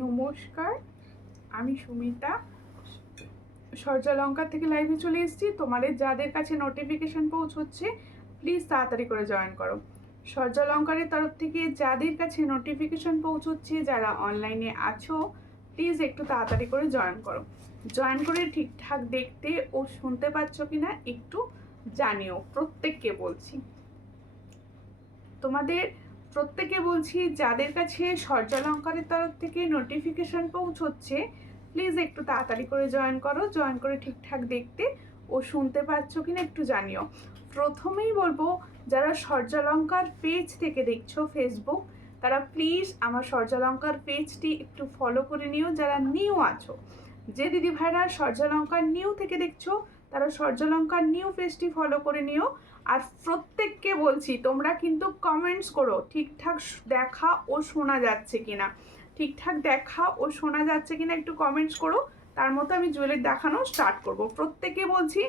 নমস্কার, আমি সুমিতা সূর্যালঙ্কার থেকে লাইভে চলে এসেছি। তোমাদের যাদের কাছে নোটিফিকেশন পৌঁছচ্ছে প্লিজ তাড়াতাড়ি করে জয়েন করো। সূর্যালঙ্কারের তরফ থেকে যাদের কাছে নোটিফিকেশন পৌঁছচ্ছে, যারা অনলাইনে আছো প্লিজ একটু তাড়াতাড়ি করে জয়েন করো। জয়েন করে ঠিকঠাক দেখতে ও শুনতে পাচ্ছ কিনা একটু জানিও। প্রত্যেককে বলছি, তোমাদের প্রত্যেকে বলছি, যাদের কাছে সূর্যালঙ্কারের তরফ থেকে নোটিফিকেশন পৌঁছচ্ছে প্লিজ একটু তাড়াতাড়ি করে জয়েন করো। জয়েন করে ঠিকঠাক দেখতে ও শুনতে পাচ্ছ কিনা একটু জানিও। প্রথমেই বলবো, যারা সূর্যালঙ্কার পেজ থেকে দেখছো ফেসবুক, তারা প্লিজ আমার সূর্যালঙ্কার পেজটি একটু ফলো করে নিও। যারা নিউ আছো, যে দিদি ভাইরা সূর্যালঙ্কার নিউ থেকে দেখছো, তারা সূর্যালঙ্কার নিউ পেজটি ফলো করে নিও। আর প্রত্যেককে বলছি, তোমরা কিন্তু কমেন্টস করো ঠিকঠাক দেখা ও শোনা যাচ্ছে কিনা। ঠিকঠাক দেখা ও শোনা যাচ্ছে কিনা একটু কমেন্টস করো, তার মতো আমি জুয়েলারি দেখানো স্টার্ট করব। প্রত্যেকে বলছি,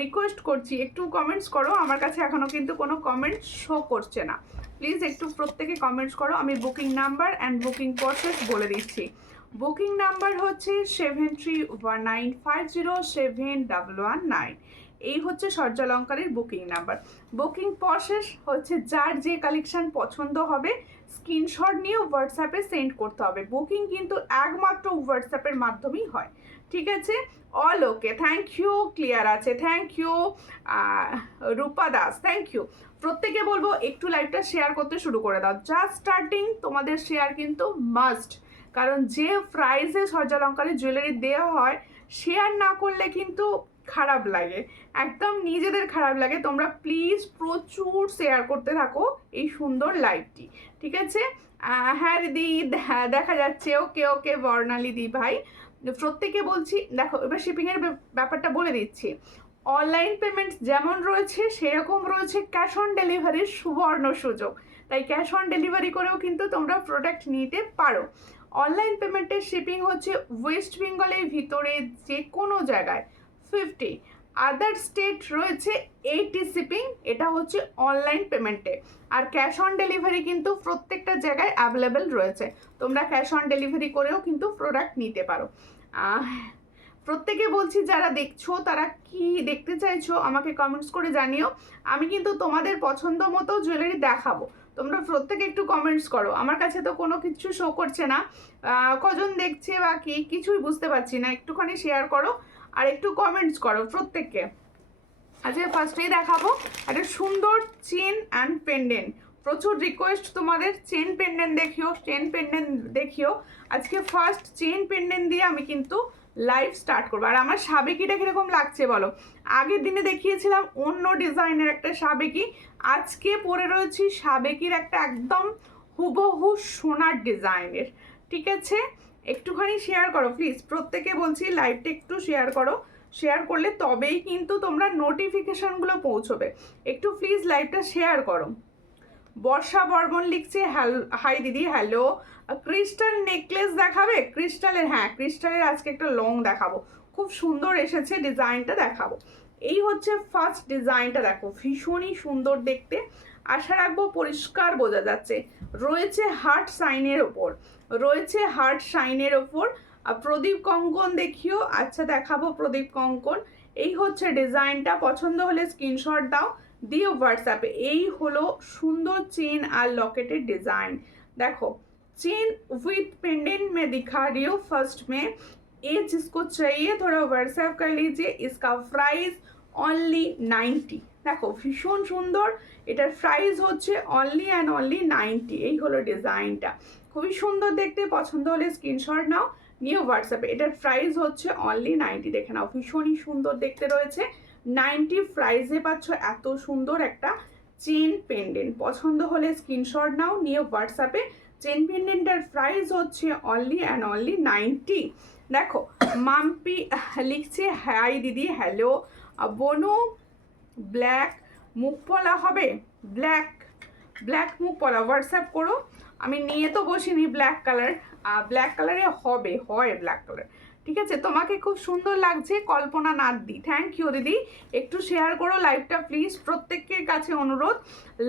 রিকোয়েস্ট করছি একটু কমেন্টস করো। আমার কাছে এখনও কিন্তু কোনো কমেন্টস শো করছে না। প্লিজ একটু প্রত্যেকে কমেন্টস করো। আমি booking number and booking process বলে দিচ্ছি। বুকিং নাম্বার হচ্ছে 7319507119। এই হচ্ছে সূর্যালঙ্কারের বুকিং নাম্বার। বুকিং প্রসেস হচ্ছে, যার যে কালেকশন পছন্দ হবে স্ক্রিনশট নিয়ে হোয়াটসঅ্যাপে সেন্ড করতে হবে। বুকিং কিন্তু একমাত্র হোয়াটসঅ্যাপের মাধ্যমেই হয়, ঠিক আছে? All okay, thank you, clear আছে, thank you Rupa Das, thank you. প্রত্যেকে বলবো একটু লাইভটা শেয়ার করতে শুরু করে দাও। জাস্ট স্টার্টিং, তোমাদের শেয়ার কিন্তু মাস্ট, কারণ যে প্রাইসে সূর্যালঙ্কারের জুয়েলারি দেওয়া হয় শেয়ার না করলে কিন্তু খারাপ লাগে, একদম নিজেদের খারাপ লাগে। তোমরা প্লিজ প্রচুর শেয়ার করতে থাকো এই সুন্দর লাইভটি, ঠিক আছে? হ্যাঁ দিদি, দেখা যাচ্ছে। ওকে ওকে বর্ণালী দি ভাই, প্রত্যেকে বলছি। দেখো, এবার শিপিংয়ের ব্যাপারটা বলে দিচ্ছি। অনলাইন পেমেন্ট যেমন রয়েছে সেরকম রয়েছে ক্যাশ অন ডেলিভারির সুবর্ণ সুযোগ। তাই ক্যাশ অন ডেলিভারি করেও কিন্তু তোমরা প্রোডাক্ট নিতে পারো। অনলাইন পেমেন্টের শিপিং হচ্ছে ওয়েস্ট বেঙ্গলের ভিতরে যে কোনো জায়গায় 50, আদার স্টেট রয়েছে 80 শিপিং। এটা হচ্ছে অনলাইন পেমেন্টে। আর ক্যাশ অন ডেলিভারি কিন্তু প্রত্যেকটা জায়গায় অ্যাভেলেবেল রয়েছে। তোমরা ক্যাশ অন ডেলিভারি করেও কিন্তু প্রোডাক্ট নিতে পারো। প্রত্যেকে বলছি, যারা দেখছো তারা কি দেখতে চাইছো আমাকে কমেন্টস করে জানিও। আমি কিন্তু তোমাদের পছন্দ মতো জুয়েলারি দেখাবো। তোমরা প্রত্যেকে একটু কমেন্টস করো। আমার কাছে তো কোনো কিছু শো করছে না, কজন দেখছে বা কি কিছুই বুঝতে পারছি না। একটুখানি শেয়ার করো আর একটু কমেন্টস করো প্রত্যেককে। আচ্ছা, ফার্স্টেই দেখাবো একটা সুন্দর চেন অ্যান্ড পেন্ডেন্ট। প্রচুর রিকোয়েস্ট তোমাদের, চেন পেন্ডেন্ট দেখিও, চেন পেন্ডেন্ট দেখিও। আজকে ফার্স্ট চেন পেন্ডেন্ট দিয়ে আমি কিন্তু লাইভ স্টার্ট করবো। আর আমার সাবেকিটা কীরকম লাগছে বলো? আগের দিনে দেখিয়েছিলাম অন্য ডিজাইনের একটা সাবেকি, আজকে পরে রয়েছি সাবেকির একটা একদম হুবহু সোনার ডিজাইনের, ঠিক আছে? একটুখানি শেয়ার করো প্লিজ, প্রত্যেকে বলছি লাইভটা একটু শেয়ার করো। শেয়ার করলে তবেই কিন্তু তোমরা নোটিফিকেশনগুলো পৌঁছবে। একটু প্লিজ লাইভটা শেয়ার করো। বর্ষা বর্মন লিখছে, হাই দিদি, হ্যালো। ক্রিস্টাল নেকলেস দেখাবে? ক্রিস্টালের, হ্যাঁ ক্রিস্টালের আজকে একটা লং দেখাবো, খুব সুন্দর এসেছে ডিজাইনটা, দেখাবো। এই হচ্ছে ফার্স্ট ডিজাইনটা, দেখো ভীষণই সুন্দর দেখতে। আশা রাখবো পরিষ্কার বোঝা যাচ্ছে। রয়েছে হার্ট সাইনের ওপর, রয়েছে হার্ট সাইনের ওপর। প্রদীপ কঙ্কন দেখিও। আচ্ছা, দেখাবো প্রদীপ কঙ্কন। এই হচ্ছে ডিজাইনটা, পছন্দ হলে স্ক্রিনশট দাও, দিও হোয়াটসঅ্যাপে। এই হলো সুন্দর চেন আর लॉकेटेड डिजाइन। देखो, चेन विथ पेंडेंट में दिखा रही हूँ फर्स्ट में। ये जिसको चाहिए थोड़ा व्हाट्सएप कर लीजिए। इसका प्राइस অনলি 90। দেখো ভীষণ সুন্দর, এটার প্রাইস হচ্ছে অনলি অ্যান্ড অনলি 90। এই হলো ডিজাইনটা, খুবই সুন্দর দেখতে। পছন্দ হলে স্ক্রিনশট নাও, নিউ হোয়াটসঅ্যাপে। এটার প্রাইস হচ্ছে অনলি 90। দেখে নাও, ভীষণই সুন্দর দেখতে রয়েছে। 90 প্রাইসে পাচ্ছ এত সুন্দর একটা চেন পেন্ডেন্ট। পছন্দ হলে স্ক্রিনশট নাও, নিউ হোয়াটসঅ্যাপে। চেন পেন্ডেন্টের প্রাইস হচ্ছে অনলি অ্যান্ড অনলি 90। দেখো, মাম্পি লিখছে, হাই দিদি, হ্যালো। বনু, ব্ল্যাক মুখ পলা হবে? ব্ল্যাক মুখ পলা হোয়াটসঅ্যাপ করো। আমি নিয়ে তো বসিনি ব্ল্যাক কালার, ব্ল্যাক কালারে হয় ব্ল্যাক কালার। ঠিক আছে, তোমাকে খুব সুন্দর লাগছে কল্পনা নাথদি, থ্যাংক ইউ দিদি। একটু শেয়ার করো লাইভটা প্লিজ, প্রত্যেকের কাছে অনুরোধ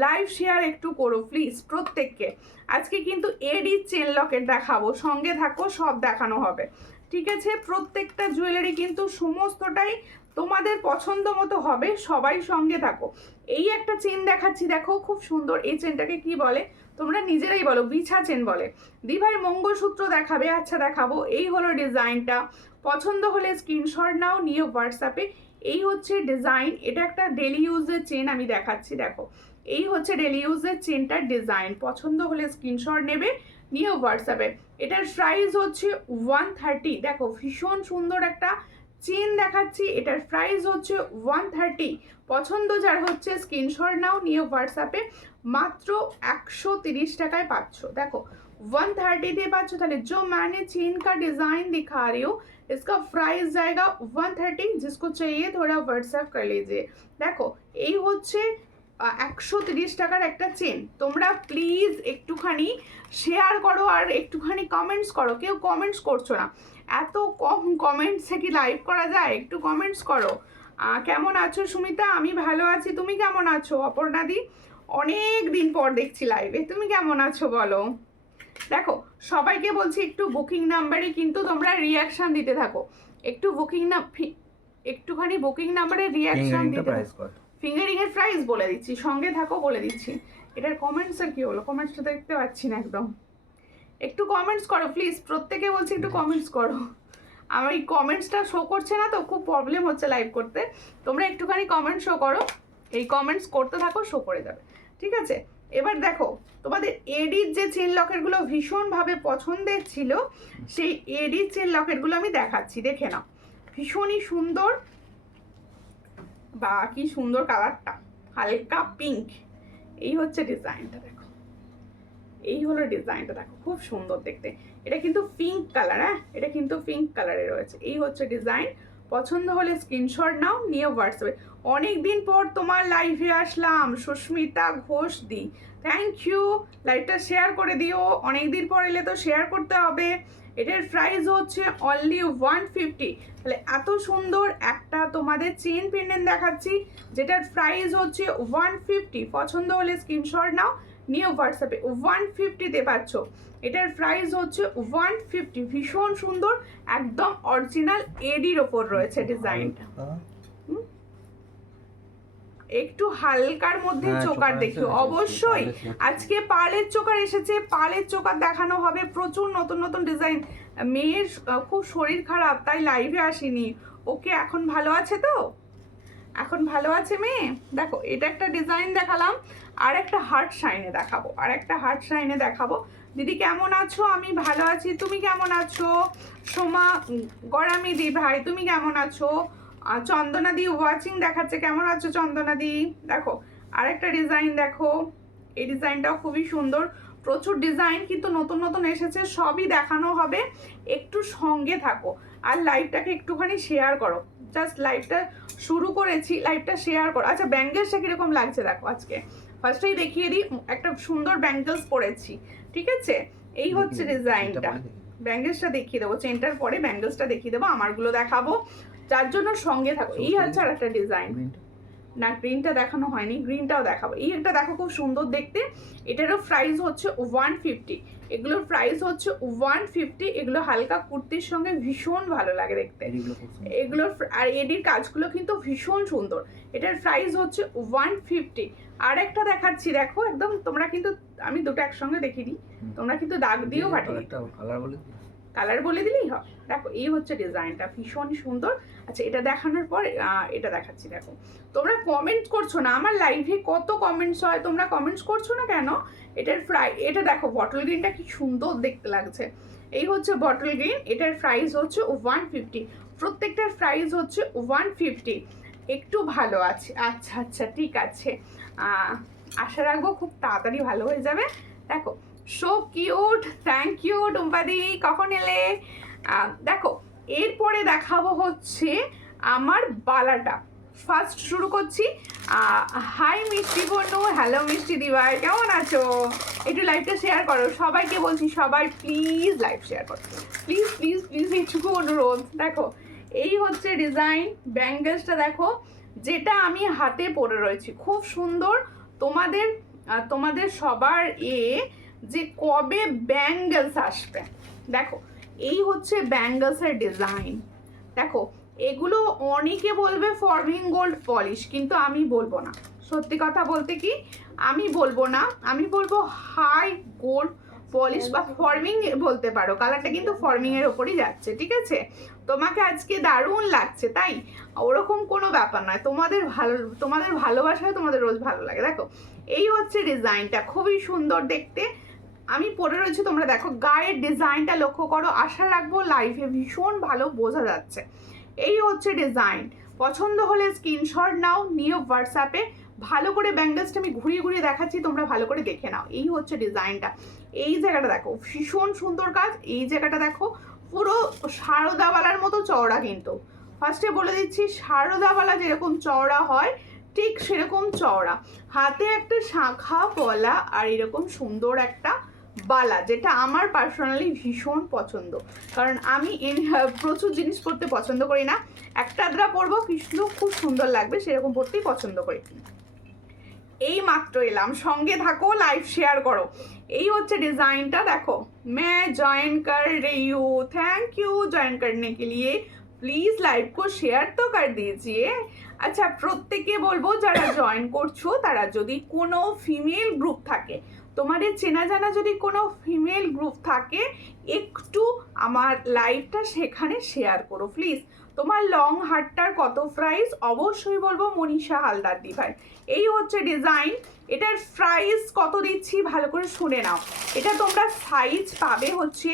লাইভ শেয়ার একটু করো প্লিজ প্রত্যেককে। আজকে কিন্তু এডি চেন লকেট দেখাবো, সঙ্গে থাকো, সব দেখানো হবে। ঠিক আছে, প্রত্যেকটা জুয়েলারি কিন্তু সমস্তটাই তোমাদের পছন্দ মতো হবে, সবাই সঙ্গে থাকো। এই একটা চেন দেখাচ্ছি, দেখো খুব সুন্দর। এই চেনটাকে কি বলে তোমরা নিজেরাই বলো, বিছা চেন বলে। দিভাই মঙ্গলসূত্র দেখাবে, আচ্ছা দেখাবো। এই হলো ডিজাইনটা, পছন্দ হলে স্ক্রিনশট নাও, নিয়ে হোয়াটসঅ্যাপে। এই হচ্ছে ডিজাইন, এটা একটা ডেলি ইউজের চেন আমি দেখাচ্ছি, দেখো এই হচ্ছে ডেলি ইউজের চেনটার ডিজাইন। পছন্দ হলে স্ক্রিনশট নেবে, নিয়ে হোয়াটসঅ্যাপে। এটার প্রাইস হচ্ছে 130। দেখো ভীষণ সুন্দর একটা চেন দেখাচ্ছি, এটার প্রাইস হচ্ছে 130। পছন্দ যার হচ্ছে স্ক্রিনশট নাও, নিয়ে হোয়াটসঅ্যাপে। মাত্র 130 টাকায় পাচ্ছ। দেখো 130 দিয়ে পাচ্ছ। তাহলে जो मैंने चेन का डिजाइन दिखा रही हूँ इसका प्राइस जाएगा 130। जिसको चाहिए थोड़ा व्हाट्सएप कर लीजिए। দেখো এই হচ্ছে 130 টাকার একটা চেন। তোমরা প্লিজ একটুখানি শেয়ার করো আর একটুখানি কমেন্টস করো। কেউ কমেন্টস করছো না, এত কম কমেন্টসে কি লাইভ করা যায়? একটু কমেন্টস করো। কেমন আছো সুমিতা? আমি ভালো আছি, তুমি কেমন আছো? অপর্ণাদি, অনেক দিন পর দেখছি লাইভে, তুমি কেমন আছো বলো। দেখো সবাইকে বলছি একটু বুকিং নাম্বারে কিন্তু তোমরা রিয়াকশন দিতে থাকো, একটু একটুখানি বুকিং নাম্বারে রিয়াকশন দিতে থাকো। ফিঙ্গারিং এর প্রাইস বলে দিচ্ছি, সঙ্গে থাকো বলে দিচ্ছি। এটার কমেন্টস আর কি হলো, কমেন্টসটা দেখতে পাচ্ছি না একদম। একটু কমেন্টস করো প্লিজ, প্রত্যেকে বলছি একটু কমেন্টস করো। আমার এই কমেন্টসটা শো করছে না তো, খুব প্রবলেম হচ্ছে লাইভ করতে। তোমরা একটুখানি কমেন্ট শো করো, এই কমেন্টস করতে থাকো, শো করে যাবে। ঠিক আছে, এবার দেখো তোমাদের এডির যে চেন লকেটগুলো ভীষণভাবে পছন্দের ছিল, সেই এডির চেন লকেটগুলো আমি দেখাচ্ছি, দেখে নাও। ভীষণই সুন্দর, বা কি সুন্দর কালারটা, হালকা পিঙ্ক। এই হচ্ছে ডিজাইনটা, দেখো এই হলো ডিজাইনটা, দেখো খুব সুন্দর দেখতে। এটা কিন্তু পিঙ্ক কালার, হ্যাঁ এটা কিন্তু পিঙ্ক কালারে রয়েছে। এই হচ্ছে ডিজাইন, পছন্দ হলে স্ক্রিনশট নাও, নিয়ে হোয়াটসঅ্যাপে। অনেক দিন পর তোমার লাইভে আসলাম, সুস্মিতা ঘোষ দি, থ্যাংক ইউ। লাইভটা শেয়ার করে দিও, অনেক দিন পর এলে তো শেয়ার করতে হবে। এটার প্রাইস হচ্ছে অনলি 150। তাহলে এত সুন্দর একটা তোমাদের চেন পেন্ডেন্ট দেখাচ্ছি, যেটার প্রাইস হচ্ছে 150। পছন্দ হলে স্ক্রিনশট নাও, নিয়ে হোয়াটসঅ্যাপে। 150-তে পাচ্ছ। এটার প্রাইস হচ্ছে 150। ভীষণ সুন্দর, একদম অরিজিনাল এডির ওপর রয়েছে ডিজাইনটা। একটু হালকার মধ্যে চোকার দেখিও অবশ্যই। আজকে পার্লের চোকার এসেছে, পার্লের চোকার দেখানো হবে, প্রচুর নতুন নতুন ডিজাইন। মেয়ের খুব শরীর খারাপ, তাই লাইভে আসিনি। ওকে এখন ভালো আছে তো? এখন ভালো আছে মেয়ে? দেখো এটা একটা ডিজাইন দেখালাম, আর একটা হার্ট শাইনে দেখাবো, আর একটা হার্ট শাইনে দেখাবো। দিদি কেমন আছো? আমি ভালো আছি, তুমি কেমন আছো? সোমা গরামি দি ভাই, তুমি কেমন আছো? চন্দনা দি ওয়াচিং দেখাচ্ছে, কেমন আছো চন্দনা দি? দেখো আরেকটা ডিজাইন, দেখো এই ডিজাইনটাও খুবই সুন্দর। প্রচুর ডিজাইন কিন্তু নতুন নতুন এসেছে, সবই দেখানো হবে, একটু সঙ্গে থাকো। আর লাইভটাকে একটুখানি শেয়ার করো, জাস্ট লাইভটা শুরু করেছি, লাইভটা শেয়ার করো। আচ্ছা ব্যাঙ্গেলসটা কীরকম লাগছে দেখো, আজকে ফার্স্টেই দেখিয়ে দিই, একটা সুন্দর ব্যাঙ্গেলস পরেছি। ঠিক আছে, এই হচ্ছে ডিজাইনটা। ব্যাঙ্গেলসটা দেখিয়ে দেবো, চেনটার পরে ব্যাঙ্গেলসটা দেখিয়ে দেবো, আমারগুলো দেখাবো, যার জন্য সঙ্গে থাকো। এই হচ্ছে আর একটা ডিজাইন, না গ্রিনটা দেখানো হয়নি, গ্রিনটাও দেখাবো। এই একটা দেখো খুব সুন্দর দেখতে, এটারও প্রাইস হচ্ছে 150। এগুলোর প্রাইস হচ্ছে 150। এগুলো হালকা কুর্তির সঙ্গে ভীষণ ভালো লাগে দেখতে, এগুলোর আর এডির কাজগুলো কিন্তু ভীষণ সুন্দর। এটার প্রাইস হচ্ছে 150। আর একটা দেখাচ্ছি, দেখো একদম তোমরা কিন্তু, আমি দুটো একসঙ্গে দেখিয়ে দিই, তোমরা কিন্তু দাগ দিয়েও পাঠিয়ে, কালার বলে দিলেই হয়। দেখো এই হচ্ছে ডিজাইনটা, ভীষণ সুন্দর। আচ্ছা এটা দেখানোর পর এটা দেখাচ্ছি। দেখো তোমরা কমেন্ট করছো না, আমার লাইভে কত কমেন্টস হয়, তোমরা কমেন্টস করছো না কেন? এটার এটা দেখো বটল গ্রিনটা কি সুন্দর দেখতে লাগছে। এই হচ্ছে বটল গ্রিন, এটার প্রাইস হচ্ছে 150। প্রত্যেকটার প্রাইস হচ্ছে 150। একটু ভালো আছে, আচ্ছা আচ্ছা ঠিক আছে, আশা রাখবো খুব তাড়াতাড়ি ভালো হয়ে যাবে। দেখো সো কিউট, থ্যাংক ইউ টুম্পাদি, কখন এলে? দেখো এরপরে দেখাবো হচ্ছে আমার বালাটা। ফার্স্ট শুরু করছি, হাই মিষ্টি বনু, হ্যালো মিষ্টি দিবার, কেমন আছো? একটু লাইভটা শেয়ার করো, সবাইকে বলছি সবাই প্লিজ লাইভ শেয়ার করো, প্লিজ প্লিজ প্লিজ, এইটুকু অনুরোধ। দেখো এই হচ্ছে ডিজাইন, ব্যাঙ্গেলসটা দেখো, যেটা আমি হাতে পরে রয়েছি, খুব সুন্দর। তোমাদের সবার যে কবে ব্যাঙ্গেলস আসবে, দেখো এই হচ্ছে ব্যাঙ্গেলসের ডিজাইন। দেখো এগুলো অনেকে বলবে ফর্মিং গোল্ড পলিশ, কিন্তু আমি বলবো না, সত্যি কথা বলতে কি আমি বলবো না, আমি বলবো হাই গোল্ড পলিশ বা ফর্মিং বলতে পারো, কালারটা কিন্তু ফর্মিং এর ওপরই যাচ্ছে, ঠিক আছে? তোমাকে আজকে দারুণ লাগছে, তাই ওরকম কোনো ব্যাপার নয়, তোমাদের ভালোবাসায় তোমাদের রোজ ভালো লাগে। দেখো এই হচ্ছে ডিজাইনটা, খুবই সুন্দর দেখতে, আমি পরে রয়েছে, তোমরা দেখো গায়ের ডিজাইনটা লক্ষ্য করো, আশা রাখবো লাইভে ভীষণ ভালো বোঝা যাচ্ছে। এই হচ্ছে ডিজাইন, পছন্দ হলে স্ক্রিনশট নাও, নিয়ে হোয়াটসঅ্যাপে ভালো করে ব্যাঙ্গেলসটা আমি ঘুরিয়ে ঘুরিয়ে দেখাচ্ছি, তোমরা ভালো করে দেখে নাও। এই হচ্ছে ডিজাইনটা, এই জায়গাটা দেখো ভীষণ সুন্দর কাজ, এই জায়গাটা দেখো পুরো সারদাওয়ালার মতো চওড়া, কিন্তু ফার্স্টে বলে দিচ্ছি সারদাওয়ালা যেরকম চওড়া হয় ঠিক সেরকম চওড়া, হাতে একটা শাঁখা পলা আর এরকম সুন্দর একটা বালা, যেটা আমার পার্সোনালি ভীষণ পছন্দ, কারণ আমি প্রচুর জিনিস পরতে পছন্দ করি না, একটা আদ্রা পরবো কিন্তু খুব সুন্দর লাগবে সেরকম পরতেই পছন্দ করি। এই মাত্র এলাম, সঙ্গে থাকো, লাইভ শেয়ার করো। এই হচ্ছে ডিজাইনটা, দেখো मैं ज्वाइन कर रही हूँ, थैंक यू ज्वाइन करने के लिए, প্লিজ লাইভ को শেয়ার তো कर दीजिए। আচ্ছা প্রত্যেকে বলবো যারা জয়েন করছো তারা যদি কোনো ফিমেল গ্রুপ থাকে, তোমাদের চেনা জানা যদি কোনো ফিমেল গ্রুপ থাকে, একটু আমার লাইভটা সেখানে শেয়ার করো প্লিজ। তোমার লং হারটার কত প্রাইস অবশ্যই বলবো মনীষা হালদার দি ভাই। এই হচ্ছে ডিজাইন, এটার প্রাইস কত দিচ্ছি ভালো করে শুনে নাও। এটা তোমরা সাইজ পাবে হচ্ছে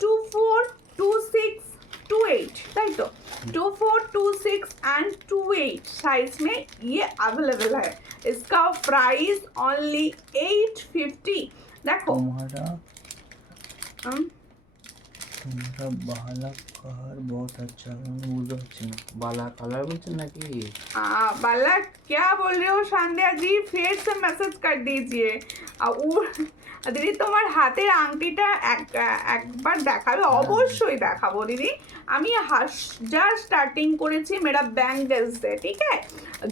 24, 26, 28, তাই তো 24, 26 एंड 28 साइज में ये अवेलेबल है। इसका प्राइस ओनली 850। देखो तुम्हारा बाला कलर बहुत अच्छा है, बुझতে পারছি না बाला कलर বলছেন নাকি? बाला क्या बोल रहे हो शांदिया जी, फिर से मैसेज कर दीजिए। দিদি তোমার হাতের আংটিটা একবার দেখাবে? অবশ্যই দেখাবো দিদি, আমি জাস্ট স্टार्टिंग করেছি मेरा बैंगल्स से, ठीक है?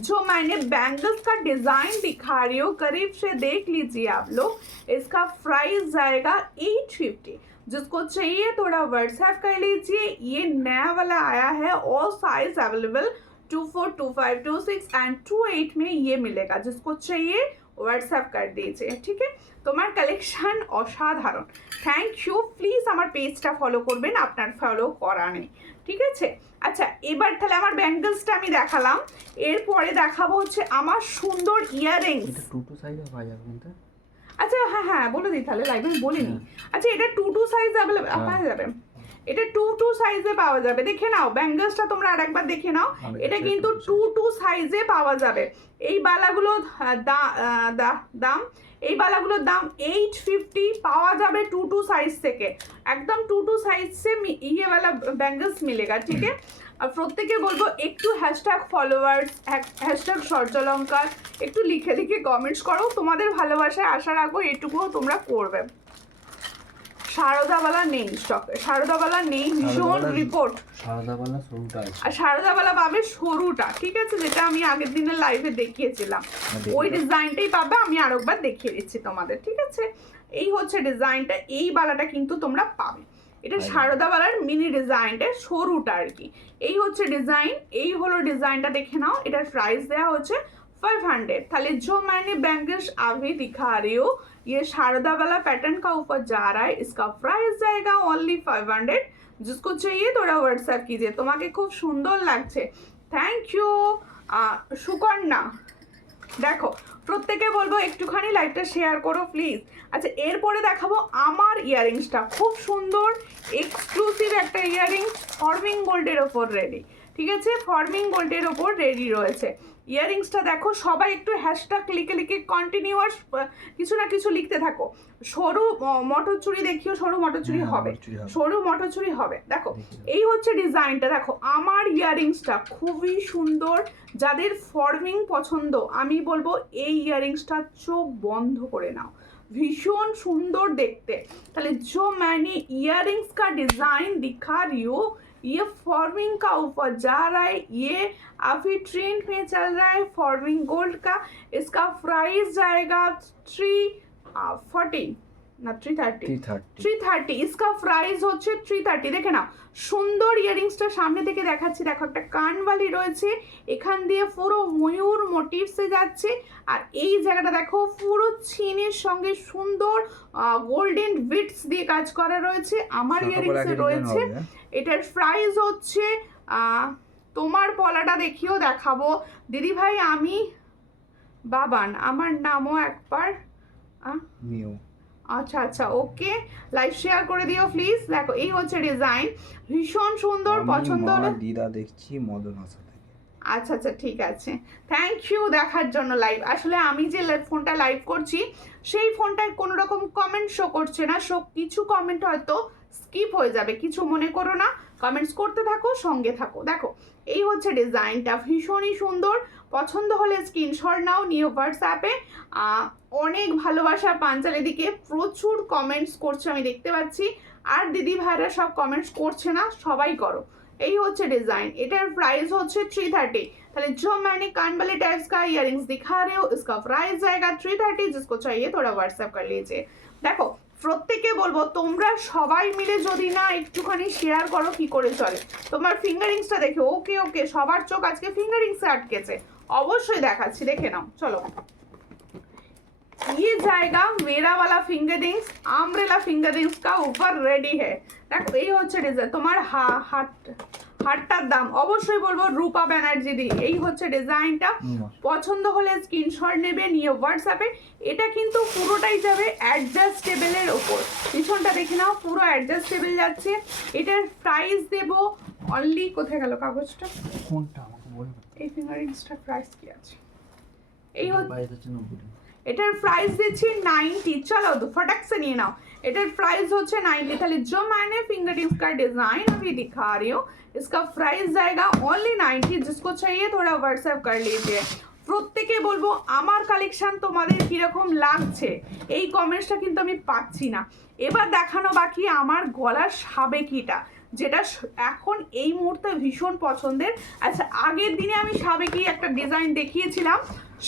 जो मैंने बैंगल्स का डिज़ाइन दिखा रही हूँ, करीब से देख लीजिए आप लोग, इसका प्राइस जाएगा 850। जिसको चाहिए थोड़ा व्हाट्सएप कर लीजिए, ये नया वाला आया है, ऑल साइज अवेलेबल 24, 25, 26 एंड 28 में ये मिलेगा, जिसको चाहिए হোয়াটসঅ্যাপ কার দিয়েছে, ঠিক আছে? তোমার কালেকশন অসাধারণ, থ্যাংক ইউ। প্লিজ আমার পেজটা ফলো করবেন, আপনার ফলো করা নেই, ঠিক আছে? আচ্ছা এবার তাহলে আমার ব্যাঙ্গলসটা আমি দেখালাম, এরপরে দেখাবো হচ্ছে আমার সুন্দর ইয়াররিংস। এটা 2 সাইজে পাওয়া যাবে কিন্তু। আচ্ছা হ্যাঁ হ্যাঁ বলে দিই তাহলে, লাইভে আমি বলিনি। আচ্ছা এটা 2 সাইজ অ্যাভেলেবল পাওয়া যাবে, এটা 2 সাইজে পাওয়া যাবে, দেখে নাও ব্যাঙ্গলসটা তোমরা আরেকবার দেখে নাও, এটা কিন্তু 2 সাইজে পাওয়া যাবে। এই বালাগুলো দাম এই বালাগুলোর দাম 850 পাওয়া যাবে 2 সাইজ থেকে, একদম 2 সাইজ से ये वाला बैंगल्स मिलेगा, ठीक है? আর প্রত্যেকে বলবো একটু হ্যাশট্যাগ ফলোয়ার্স, হ্যাশট্যাগ সূর্যালঙ্কার একটু লিখে লিখে কমেন্টস করো, তোমাদের ভালোবাসায় আশা রাখবো এটুকুও তোমরা করবে। শারদাবালা নেই স্টকে, শারদাবালা নেই, ভীষণ রিপোর্ট। শারদাবালা সরুটা আছে, আর শারদাবালা পাবে সরুটা, ঠিক আছে? যেটা আমি আগের দিনের লাইভে দেখিয়েছিলাম, ওই ডিজাইনটাই পাবে, আমি আরেকবার দেখিয়ে দিচ্ছি তোমাদের, ঠিক আছে? এই হচ্ছে ডিজাইনটা, এই বালাটা কিন্তু তোমরা পাবে, এটা শারদাবালার মিনি ডিজাইনটা, সরুটা আর কি। এই হচ্ছে ডিজাইন, এই হলো ডিজাইনটা, দেখে নাও। এটার প্রাইস দেওয়া হচ্ছে 500। তাহলে जो मैंने बैंगल्स अभी दिखा रही हूँ, ये शारदा वाला पैटर्न का ऊपर जा रहा है, इसका प्राइस जाएगा ओनली 500। जिसको चाहिए थोड़ा व्हाट्सएप कीजिए। তোমাকে খুব সুন্দর লাগছে, থ্যাংক ইউ সুকন্যা। দেখো প্রত্যেকে বলবো একটুখানি লাইভটা শেয়ার করো প্লিজ। আচ্ছা এরপরে দেখাবো আমার ইয়াররিংসটা, খুব সুন্দর এক্সক্লুসিভ একটা ইয়াররিংস, ফর্মিং গোল্ডের ওপর রেডি, ঠিক আছে? ফর্মিং গোল্ডের ওপর রেডি রয়েছে। ইয়াররিংসটা দেখো, সবাই একটু হ্যাশট্যাগ লিখে লিখে কন্টিনিউয়াস কিছু না কিছু লিখতে থাকো। সরু মটরচুরি দেখিও, সরু মটরচুরি হবে, সরু মটরচুরি হবে। দেখো এই হচ্ছে ডিজাইনটা, দেখো আমার ইয়াররিংসটা খুবই সুন্দর। যাদের ফর্মিং পছন্দ আমি বলবো এই ইয়াররিংসটা চোখ বন্ধ করে নাও, भीषण सुंदर देखते। ताले जो मैंने इयररिंग्स का डिजाइन दिखा रही हूँ ये फॉर्मिंग का ऊपर जा रहा है, ये अभी ट्रेंड में चल रहा है फॉर्मिंग गोल्ड का। इसका प्राइस जाएगा 340 না 330 इसका प्राइस হচ্ছে 330। দেখে নাও সুন্দর ইয়ারিংসটা সামনে থেকে দেখাচ্ছি, দেখো একটা কানবালি রয়েছে, এখান দিয়ে পুরো ময়ূর মোটিভসে যাচ্ছে, আর এই জায়গাটা দেখো পুরো চেনের সঙ্গে সুন্দর গোল্ডেন বিটস দিয়ে কাজ করা রয়েছে। আমার ইয়ারিংসে রয়েছে, এটার প্রাইস হচ্ছে তোমার পলাটা দেখিও দেখাবো দিদি ভাই, আমি বাবান আমার নামও একবার নিউ। আচ্ছা আচ্ছা ওকে, লাইভ শেয়ার করে দিও প্লিজ। দেখো এই হচ্ছে ডিজাইন, ভীষণ সুন্দর, পছন্দ হলে দিদা দেখছি মদন হাসা থেকে। আচ্ছা আচ্ছা ঠিক আছে, থ্যাংক ইউ দেখার জন্য লাইভ। আসলে আমি যে ফোনটা লাইভ করছি সেই ফোনটায় কোনো রকম কমেন্ট শো করছে না, কিছু কমেন্ট হয়তো স্কিপ হয়ে যাবে, কিছু মনে করো না, কমেন্টস করতে থাকো, সঙ্গে থাকো। দেখো এই হচ্ছে ডিজাইনটা, ভীষণই সুন্দর, পছন্দ হলে স্ক্রিনশট নাও, নিউ হোয়াটসঅ্যাপে। অনেক ভালোবাসা পাঞ্চালি দিকে, প্রচুর কমেন্টস করছে আমি দেখতে পাচ্ছি, আর দিদি ভাইরা সব কমেন্টস করছে না, সবাই করো। এই হচ্ছে ডিজাइन, এটার প্রাইস হচ্ছে 330। তাহলে जो मैंने कान वाले टाइप्स का इयररिंग्स दिखा रहे हो इसका प्राइस जाएगा 330, जिसको चाहिए थोड़ा व्हाट्सएप कर लीजिए। দেখো প্রত্যেককে বলবো তোমরা সবাই মিলে যদি না একটুখানি শেয়ার করো কি করে চলে। তোমার ফিঙ্গারিংসটা দেখে ওকে ওকে, সবার চোখ আজকে ফিঙ্গারিংসে আটকেছে, অবশ্যই দেখাচ্ছি, দেখে নাও। চলো ये जाएगा मेरा वाला फिंगरिंग्स, আমব্রেলা ফিঙ্গারিংস का ऊपर रेडी है। দেখো এই হচ্ছে ডিজাইন, তোমার হাটটার দাম অবশ্যই বলবো রূপা ব্যানার্জি দি। এই হচ্ছে ডিজাইনটা, পছন্দ হলে স্ক্রিনশট নেবে, নিয়ে হোয়াটসঅ্যাপে। এটা কিন্তু পুরোটাই যাবে অ্যাডজাস্টেবলের ওপর, পিছনটা দেখে নাও পুরো অ্যাডজাস্টেবল যাচ্ছে। এটার প্রাইস দেব অনলি, কোথায় গেল কাগজটা, কোনটা আমাকে বলবে, এই ফিঙ্গারিংসটার প্রাইস কি আছে, এই হচ্ছে প্রাইস হচ্ছে 90। এটার প্রাইস দিচ্ছি 90। চলো তো फटाक से নিয়ে নাও, এটার প্রাইস হচ্ছে 90। তাহলে जो मैंने फिंगरटिप्स का डिजाइन अभी दिखा रही हूँ इसका प्राइस जाएगा ओनली 90, जिसको चाहिए थोड़ा व्हाट्सएप कर लीजिए। প্রত্যেকে বলবো আমার কালেকশন তোমাদের কিরকম লাগছে, এই কমেন্টসটা কিন্তু আমি পাচ্ছি না। এবার দেখানো বাকি আমার গলার সাবেকিটা, যেটা এখন এই মুহূর্তে ভীষণ পছন্দের। আচ্ছা আগের দিনে আমি সাবেকি একটা ডিজাইন দেখিয়েছিলাম,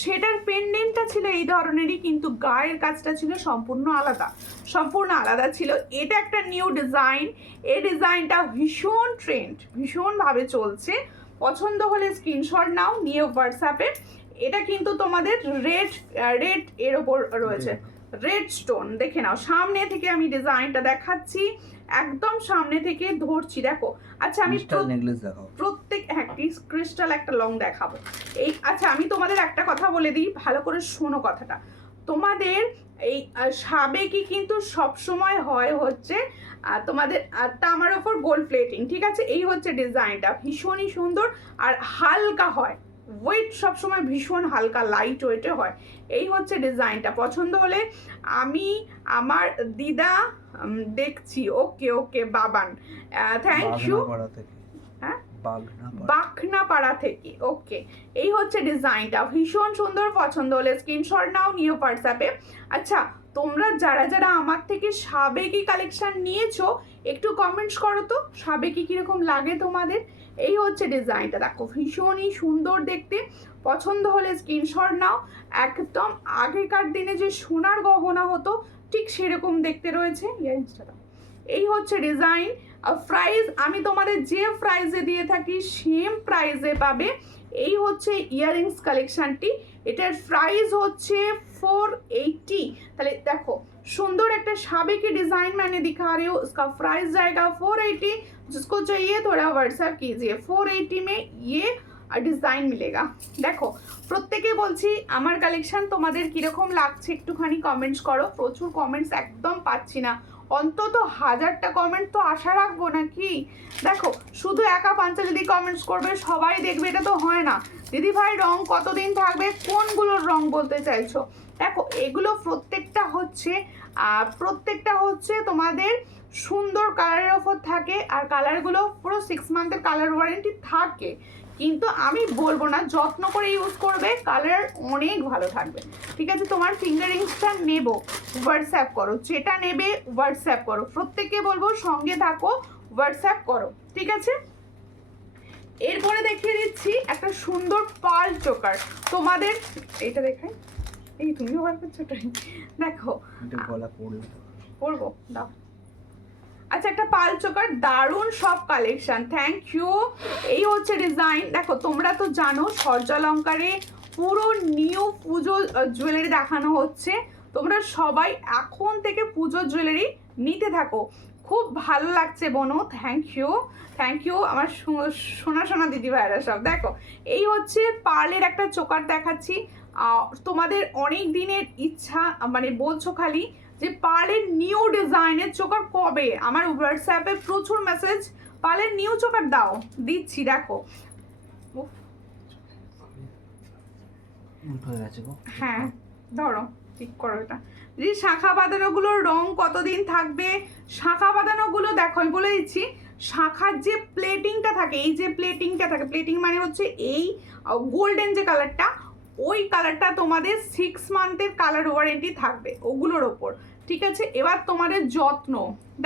সেটার পেন্ডেন্টটা ছিল এই ধরনেরই, কিন্তু গায়ের কাজটা ছিল সম্পূর্ণ আলাদা ছিল। এটা একটা নিউ ডিজাইন, এই ডিজাইনটা ভীষণ ট্রেন্ড, ভীষণভাবে চলছে। পছন্দ হলে স্ক্রিনশট নাও, নিয়ে হোয়াটসঅ্যাপে। এটা কিন্তু তোমাদের রেড এর ওপর রয়েছে, রেড স্টোন, দেখে নাও। সামনে থেকে আমি ডিজাইনটা দেখাচ্ছি, একদম সামনে থেকে ধরছি, দেখো। আচ্ছা আমি প্রত্যেক ক্রিস্টাল একটা লং দেখাবো এই। আচ্ছা আমি তোমাদের একটা কথা বলে দিই, ভালো করে শোনো কথাটা। তোমাদের এই সাবেকি কিন্তু সবসময় হয় হচ্ছে তোমাদের তামার ওপর গোল্ড প্লেটিং, ঠিক আছে। এই হচ্ছে ডিজাইনটা, ভীষণই সুন্দর আর হালকা হয়, ওয়েট সবসময় ভীষণ হালকা লাইট ওয়েটে হয়। এই হচ্ছে ডিজাইনটা, পছন্দ হলে আমি আমার দিদা দেখছি। ওকে ওকে বাবান, থ্যাংক ইউ। হ্যাঁ বাখনাপাড়া থেকে, ওকে। এই হচ্ছে ডিজাইনটা, ভীষণ সুন্দর, পছন্দ হলে স্ক্রিনশট নাও, নিয়ে হোয়াটসঅ্যাপে। আচ্ছা তোমরা যারা যারা আমার থেকে সাবেকি কালেকশন নিয়েছো একটু কমেন্টস করো তো, সাবেকি কিরকম লাগে তোমাদের। এই হচ্ছে ডিজাইনটা, দেখো ভীষণই সুন্দর দেখতে, পছন্দ হলে স্ক্রিনশট নাও। একদম আগেকার দিনে যে সোনার গহনা হতো ঠিক সেরকম দেখতে রয়েছে ইয়ারিংসটা। এই হচ্ছে ডিজাইন, প্রাইস আমি তোমাদের যে প্রাইসে দিয়ে থাকি সেম প্রাইসে পাবে। এই হচ্ছে ইয়ারিংস কালেকশনটি, এটার প্রাইস হচ্ছে 480। তাহলে দেখো सुंदर एक साबेकी डिजाइन मैंने दिखा रही हूँ, उसका प्राइस जाएगा 480, जिसको चाहिए थोड़ा व्हाट्सएप कीजिए। 480 में ये ডিজাইন মিলেগা। দেখো প্রত্যেকে বলছি আমার কালেকশন তোমাদের কিরকম লাগছে একটুখানি কমেন্টস করো, প্রচুর কমেন্টস একদম পাচ্ছি না, অন্তত 1000টা কমেন্ট তো আশা রাখবো নাকি। দেখো শুধু একা পাঞ্চালি দি কমেন্টস করবে সবাই দেখবে, এটা তো হয় না। দিদি ভাই রং কতদিন থাকবে, কোনগুলোর রং বলতে চাইছো? দেখো এগুলো প্রত্যেকটা হচ্ছে তোমাদের সুন্দর কালারের ওপর থাকে, আর কালারগুলো পুরো 6 মান্থের কালার ওয়ারেন্টি থাকে। কিন্তু আমি বলবো না, যত্ন করে ইউজ করবে, কালার অনেক ভালো থাকবে। ঠিক আছে, তোমার ফিঙ্গারিংসটা নেব, হোয়াটসঅ্যাপ করো, যেটা নেবে হোয়াটসঅ্যাপ করো। প্রত্যেককে বলবো সঙ্গে থাকো, হোয়াটসঅ্যাপ করো, ঠিক আছে। এরপরে দেখিয়ে দিচ্ছি একটা সুন্দর পার্ল চোকার তোমাদের, এটা দেখাই। এই তুমিও বার করছো, দেখো গলা পড়লো, পরবো দাও। আচ্ছা, একটা পাল চোকার, দারুণ সব কালেকশন, থ্যাংক ইউ। এই হচ্ছে ডিজাইন। দেখো তোমরা তো জানো সূর্যালঙ্কারে পুরো নিউ পুজো জুয়েলারি দেখানো হচ্ছে, তোমরা সবাই এখন থেকে পুজো জুয়েলারি নিতে থাকো। খুব ভালো লাগছে বোনো, থ্যাংক ইউ আমার সোনা দিদি ভাইরা সব। দেখো এই হচ্ছে পার্লের একটা চোকার দেখাচ্ছি, তোমাদের অনেক দিনের ইচ্ছা, মানে বলছো খালি যে পার্লের নিউ ডিজাইনের চোকার কবে। আমার হোয়াটসঅ্যাপে প্রচুর মেসেজ, পার্লের নিউ চোকার দাও, দিচ্ছি। দেখো হ্যাঁ ধরো, ঠিক করো এটা। যে শাখা বাঁধানোগুলোর রং কতদিন থাকবে, শাখা বাঁধানোগুলো দেখো আমি বলে দিচ্ছি, শাখার যে প্লেটিংটা থাকে, এই যে প্লেটিংটা থাকে, প্লেটিং মানে হচ্ছে এই গোল্ডেন যে কালারটা, ওই কালারটা তোমাদের 6 মান্থের কালার ওয়ারেন্টি থাকবে ওগুলোর ওপর। ঠিক আছে, এবার তোমাদের যত্ন,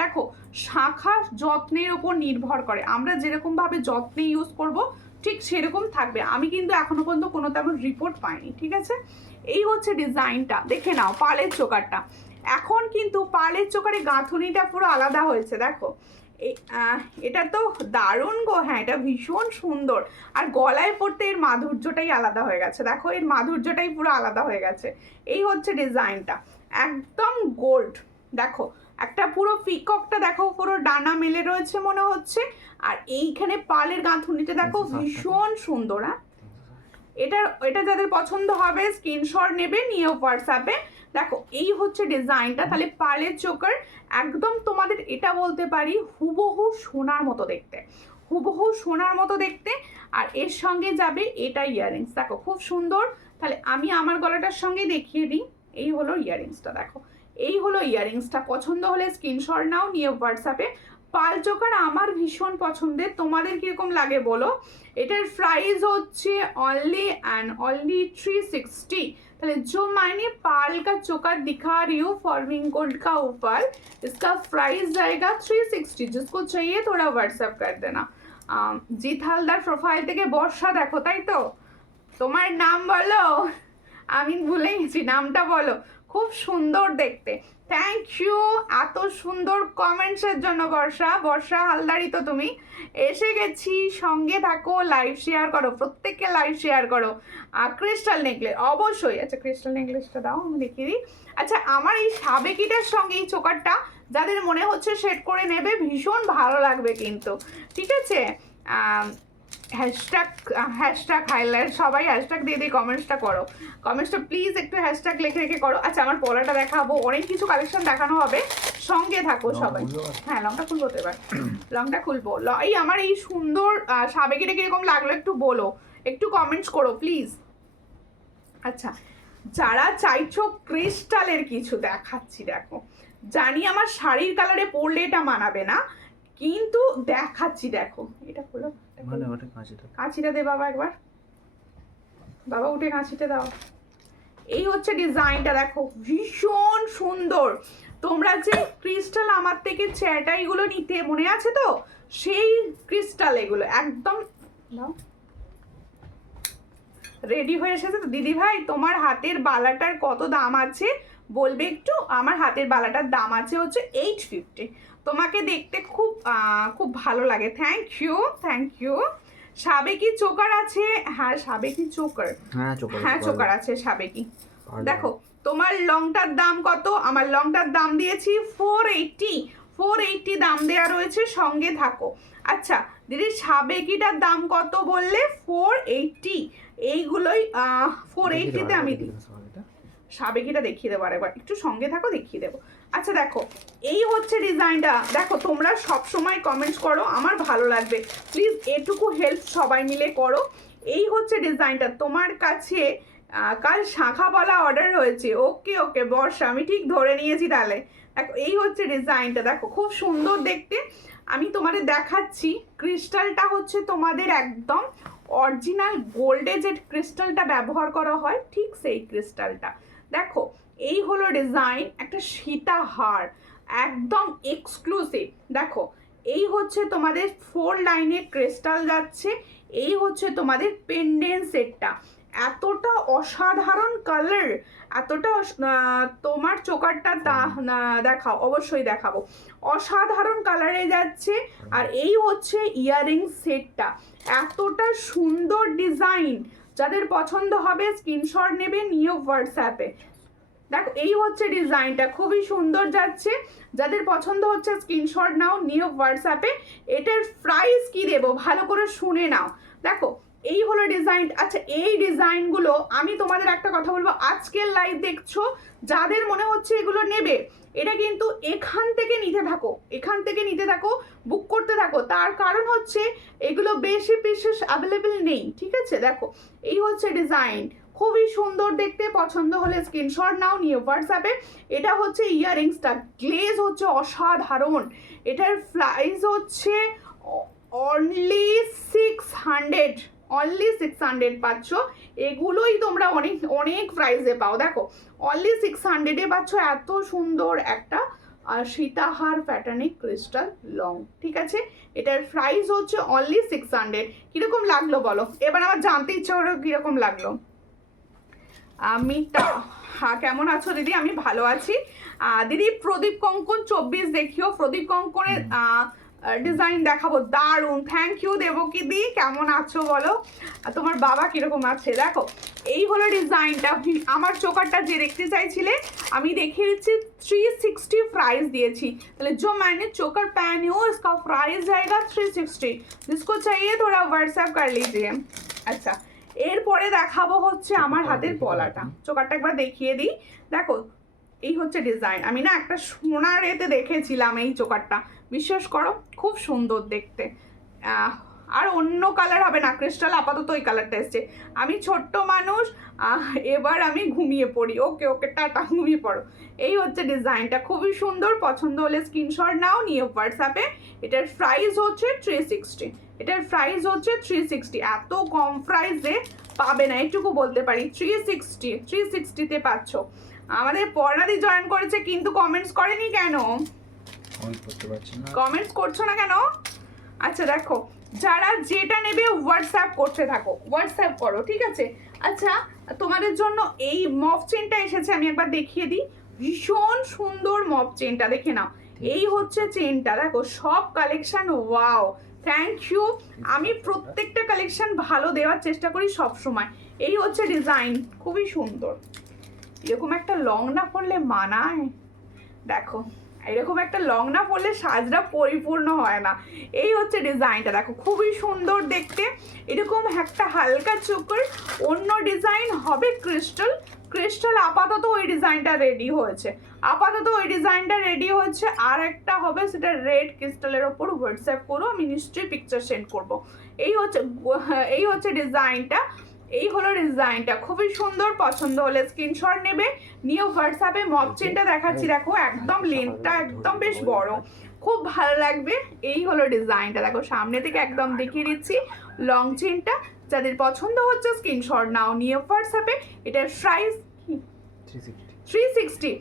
দেখো শাখার যত্নের ওপর নির্ভর করে, আমরা যেরকমভাবে যত্নে ইউজ করব ঠিক সেরকম থাকবে। আমি কিন্তু এখনো পর্যন্ত কোনো তেমন রিপোর্ট পাইনি। ঠিক আছে, এই হচ্ছে ডিজাইনটা, দেখে নাও পার্লের চোকারটা। এখন কিন্তু পার্লের চোকারে গাঁথুনিটা পুরো আলাদা হয়েছে, দেখো এটা তো দারুণ গো। হ্যাঁ, এটা ভীষণ সুন্দর, আর গলায় পড়তে এর মাধুর্যটাই আলাদা হয়ে গেছে। দেখো এর মাধুর্যটাই পুরো আলাদা হয়ে গেছে। এই হচ্ছে ডিজাইনটা, একদম গোল্ড। দেখো একটা পুরো পিককটা দেখো, পুরো ডানা মেলে রয়েছে মনে হচ্ছে, আর এইখানে পার্লের গাঁথুনিটা দেখো ভীষণ সুন্দর। হ্যাঁ, এটা যাদের পছন্দ হবে স্ক্রিনশট নেবে, নিয়ে হোয়াটসঅ্যাপে। দেখো এই হচ্ছে ডিজাইনটা, তাহলে পার্লের চোকার একদম তোমাদের এটা বলতে পারি হুবহু সোনার মতো দেখতে, হুবহু সোনার মতো দেখতে। আর এর সঙ্গে যাবে এটা ইয়াররিংস, দেখো খুব সুন্দর। তাহলে আমি আমার গলাটার সঙ্গে দেখিয়ে দিই, এই হলো ইয়াররিংসটা। দেখো এই হলো ইয়াররিংসটা, পছন্দ হলে স্ক্রিনশট নাও, নিয়ে হোয়াটসঅ্যাপে। পাল চোকার আমার ভীষণ পছন্দের, তোমাদের কিরকম লাগে বলো। এটার প্রাইস হচ্ছে অনলি 360। তাহলে जो मैंने पाल का चोकर दिखा रही हूँ फॉर्मिंग गोल्ड का ऊपर, इसका प्राइस जाएगा 360। जिसको चाहिए थोड़ा व्हाट्सएप कर देना। জিৎ হালদার প্রোফাইল থেকে বর্ষা দেখো, তাই তো? তোমার নাম বলো, আমি ভুলে গেছি, নামটা বলো। খুব সুন্দর দেখতে, থ্যাংক ইউ এত সুন্দর কমেন্টসের জন্য বর্ষা হালদারই তো তুমি। এসে গেছি, সঙ্গে থাকো, লাইভ শেয়ার করো, প্রত্যেককে লাইভ শেয়ার করো। ক্রিস্টাল নেকলেস অবশ্যই, আচ্ছা ক্রিস্টাল নেকলেসটা দাও আমি দেখিয়ে দিই। আচ্ছা, আমার এই সাবেকিটার সঙ্গে এই চোকারটা যাদের মনে হচ্ছে সেট করে নেবে, ভীষণ ভালো লাগবে কিন্তু। ঠিক আছে, হ্যাশট্যাগ হাইলাইট, সবাই হ্যাশট্যাগ দিয়ে দিয়ে কমেন্টসটা করো, কমেন্টসটা প্লিজ একটু হ্যাশট্যাগ লিখে রেখে করো। আচ্ছা, আমার পলাটা দেখাবো, অনেক কিছু কালেকশন দেখানো হবে, সঙ্গে থাকো সবাই। হ্যাঁ, লংটা খুলবো তো, এবার লংটা খুলবো। এই আমার এই সুন্দর সাবেকিটা কিরকম লাগলো একটু বলো, একটু কমেন্টস করো প্লিজ। আচ্ছা, যারা চাইছো ক্রিস্টালের কিছু দেখাচ্ছি, দেখো জানি আমার শাড়ির কালারে পরলে এটা মানাবে না, কিন্তু দেখাচ্ছি। দেখো এটা হলো, কাঁচিটা দে বাবা, একবার বাবা উঠে কাঁচিটা দাও। এই হচ্ছে ডিজাইনটা, দেখো ভীষণ সুন্দর। তোমরা যে ক্রিস্টাল আমার থেকে চ্যাটাইগুলো নিতে মনে আছে তো, সেই ক্রিস্টাল এগুলো একদম রেডি হয়ে এসেছে তো। দিদি ভাই তোমার হাতের বালাটার কত দাম আছে বলবে একটু। আমার হাতের বালাটার দাম আছে হচ্ছে 850। তোমাকে দেখতে খুব খুব ভালো লাগে, থ্যাংক ইউ। সাবেকি চোকার আছে, হ্যাঁ সাবেকি চোকার, হ্যাঁ চোকার আছে সাবেকি। দেখো তোমার লংটার দাম কত, আমার লংটার দাম দিয়েছি 480 দাম দেওয়া রয়েছে, সঙ্গে থাকো। আচ্ছা দিদি, সাবেকিটার দাম কত বললে? 480। এইগুলোই 480-তে আমি দিই। সাবেকিটা দেখিয়ে দেবো আরেকবার, একটু সঙ্গে থাকো, দেখিয়ে দেবো। আচ্ছা দেখো, এই হচ্ছে ডিজাইনটা। দেখো তোমরা সব সময় কমেন্টস করো, আমার ভালো লাগবে, প্লিজ এটুকু হেল্প সবাই মিলে করো। এই হচ্ছে ডিজাইনটা, তোমার কাছে কাল শাঁখাওয়ালা অর্ডার হয়েছে। ওকে ওকে বর্ষা, আমি ঠিক ধরে নিয়েছি তাহলে। দেখো এই হচ্ছে ডিজাইনটা, দেখো খুব সুন্দর দেখতে। আমি তোমাদের দেখাচ্ছি, ক্রিস্টালটা হচ্ছে তোমাদের একদম অরিজিনাল গোল্ডে যে ক্রিস্টালটা ব্যবহার করা হয় ঠিক সেই ক্রিস্টালটা। দেখো এই হলো ডিজাইন, একটা সীতাহার একদম এক্সক্লুসিভ। দেখো এই হচ্ছে তোমাদের 4 লাইনের ক্রিস্টাল যাচ্ছে, এই হচ্ছে তোমাদের পেন্ডেন্ট সেটটা। এতটা অসাধারণ কালার, এতটা তোমার চোকারটা দেখাও, অবশ্যই দেখাবো, অসাধারণ কালারে যাচ্ছে। আর এই হচ্ছে ইয়াররিং সেটটা, এতটা সুন্দর ডিজাইন, যাদের পছন্দ হবে স্ক্রিনশট নেবে, নিয়ে হোয়াটসঅ্যাপে। দেখো এই হচ্ছে ডিজাইনটা, খুবই সুন্দর যাচ্ছে, যাদের পছন্দ হচ্ছে স্ক্রিনশট নাও, নিয়ে হোয়াটসঅ্যাপে। এটার প্রাইস কি দেবো ভালো করে শুনে নাও। দেখো এই হলো ডিজাইন। আচ্ছা এই ডিজাইনগুলো আমি তোমাদের একটা কথা বলবো, আজকের লাইভ দেখছো যাদের মনে হচ্ছে এগুলো নেবে, এটা কিন্তু এখান থেকে নিতে থাকো, এখান থেকে নিতে থাকো, বুক করতে থাকো। তার কারণ হচ্ছে এগুলো বেশি পিসেস অ্যাভেলেবেল নেই, ঠিক আছে। দেখো এই হচ্ছে ডিজাইন, খুবই সুন্দর দেখতে, পছন্দ হলে স্ক্রিনশট নাও, নিয়ে হোয়াটসঅ্যাপে। এটা হচ্ছে ইয়াররিংসটা, গ্লেজ হচ্ছে অসাধারণ, এটার প্রাইস হচ্ছে অনলি 600, অনলি 600 পাচ্ছ। এগুলোই তোমরা অনেক অনেক প্রাইসে পাও। দেখো অনলি 600-এ পাচ্ছ এত সুন্দর একটা সীতাহার প্যাটার্নে ক্রিস্টাল লং, ঠিক আছে। এটার প্রাইস হচ্ছে অনলি 600। কিরকম লাগলো বলো, এবার আমার জানতে ইচ্ছা হলো কিরকম লাগলো। হ্যাঁ কেমন আছো দিদি? আমি ভালো আছি দিদি। প্রদীপ কঙ্কন 24 দেখিও, প্রদীপ কঙ্কনের ডিজাইন দেখাবো, দারুণ। থ্যাংক ইউ দেবকী দি, কেমন আছো বলো, তোমার বাবা কিরকম আছে। দেখো এই হলো ডিজাইনটা, আমার চোকারটা যে দেখতে চাইছিলে আমি দেখিয়ে দিচ্ছি। 360 प्राइस দিয়েছি, তাহলে जो मैंने चोकर पहनी हो इसका प्राइस जाएगा 360। जिसको चाहिए थोड़ा व्हाट्सएप कर लीजिए। আচ্ছা এরপরে দেখাবো হচ্ছে আমার হাতের পলাটা, চোকারটা একবার দেখিয়ে দিই। দেখো এই হচ্ছে ডিজাইন, আমি না একটা সোনার এতে দেখেছিলাম এই চোকারটা, বিশ্বাস করো খুব সুন্দর দেখতে। আর অন্য কালার হবে না, ক্রিস্টাল আপাতত এই কালারটা এসছে। আমি ছোট্ট মানুষ, এবার আমি ঘুমিয়ে পড়ি। ওকে ওকে টাটা, ঘুমিয়ে পড়ো। এই হচ্ছে ডিজাইনটা, খুবই সুন্দর, পছন্দ হলে স্ক্রিনশট নাও, নিয়ে হোয়াটসঅ্যাপে। এটার প্রাইস হচ্ছে 360, এটার প্রাইস হচ্ছে 360। এত কম প্রাইসে পাবে না, এটুকু বলতে পারি। 360-তে পাচ্ছ। আমাদের পর্ণাদি জয়েন করেছে কিন্তু কমেন্টস করেনি কেন? কমেন্টস করছো না কেন? আচ্ছা দেখো যারা যেটা নেবে হোয়াটসঅ্যাপ করতে থাকো, হোয়াটসঅ্যাপ করো, ঠিক আছে। আচ্ছা তোমাদের জন্য এই মফ চেনটা এসেছে, আমি একবার দেখিয়ে দিই। ভীষণ সুন্দর মফ চেনটা, দেখে নাও। এই হচ্ছে চেনটা, দেখো সব কালেকশন ওয়াও, থ্যাংক ইউ। আমি প্রত্যেকটা কালেকশন ভালো দেওয়ার চেষ্টা করি সব সময়। এই হচ্ছে ডিজাইন, খুবই সুন্দর। এরকম একটা লং না পরলে মানায়, দেখো এরকম একটা লং না পরলে সাজটা পরিপূর্ণ হয় না। এই হচ্ছে ডিজাইনটা, দেখো খুবই সুন্দর দেখতে। এরকম একটা হালকা চোখের অন্য ডিজাইন হবে ক্রিস্টাল, ক্রিস্টাল আপাতত ওই ডিজাইনটা রেডি হয়েছে, আপাতত ওই ডিজাইনটা রেডি হচ্ছে। আর একটা হবে সেটা রেড ক্রিস্টালের ওপর, হোয়াটসঅ্যাপ করো, আমি নিশ্চয়ই পিকচার সেন্ড করব। এই হচ্ছে ডিজাইনটা, এই হলো ডিজাইনটা, খুবই সুন্দর, পছন্দ হলে স্ক্রিনশট নেবে, নিয়ে হোয়াটসঅ্যাপে। মপ চেনটা দেখাচ্ছি, দেখো একদম লেন্থটা একদম বেশ বড়, খুব ভালো লাগবে। এই হলো ডিজাইনটা, দেখো সামনে থেকে একদম দেখিয়ে দিচ্ছি লং চেনটা। যাদের পছন্দ হচ্ছে স্ক্রিনশট নাও, নিয়ে হোয়াটসঅ্যাপে। এটার প্রাইস 360,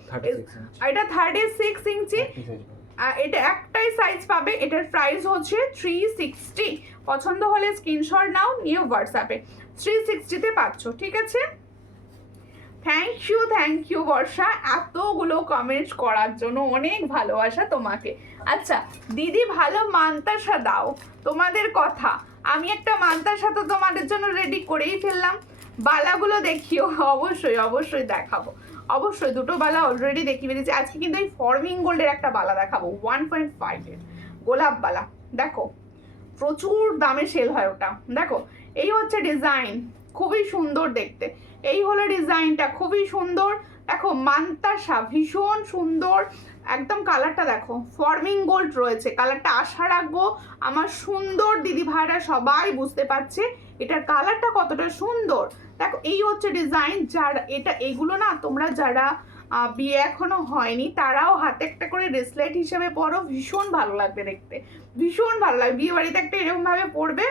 এটা 36 ইঞ্চি, এটা একটাই সাইজ পাবে। এটার প্রাইস হচ্ছে 360। পছন্দ হলে স্ক্রিনশট নাও, নিয়ে হোয়াটসঅ্যাপে। 360-তে পাচ্ছ, ঠিক আছে। থ্যাংক ইউ বর্ষা, এতগুলো কমেন্টস করার জন্য, অনেক ভালোবাসা তোমাকে। আচ্ছা দিদি ভালো মান্তাসা দাও, তোমাদের কথা। আমি একটা মান্তাসা তো তোমাদের জন্য রেডি করেই ফেললাম। বালাগুলো দেখিও, অবশ্যই অবশ্যই দেখাবো, অবশ্যই। দুটো বালা অলরেডি দেখিয়ে ফেলেছি। আজকে কিন্তু এই ফর্মিং গোল্ডের একটা বালা দেখাবো, 1.5-এর গোলাপ বালা। দেখো প্রচুর দামে সেল হয় ওটা। দেখো এই হচ্ছে ডিজাইন, খুবই সুন্দর দেখতে। এই হলো ডিজাইনটা, খুবই সুন্দর। দেখো মান্তাসা ভীষণ সুন্দর, একদম কালারটা দেখো, ফর্মিং গোল্ড রয়েছে, কালারটা আশা রাখবো আমার সুন্দর দিদি ভাইরা সবাই বুঝতে পারছে এটার কালারটা কতটা সুন্দর। দেখো এই হচ্ছে ডিজাইন, যার এটা এগুলো না তোমরা যারা বিয়ে এখনো হয়নি তারাও হাতে একটা করে ব্রেসলেট হিসেবে পরো, ভীষণ ভালো লাগবে দেখতে, ভীষণ ভালো লাগবে। বিয়ে বাড়িতে একটা এরকম ভাবে পরবে,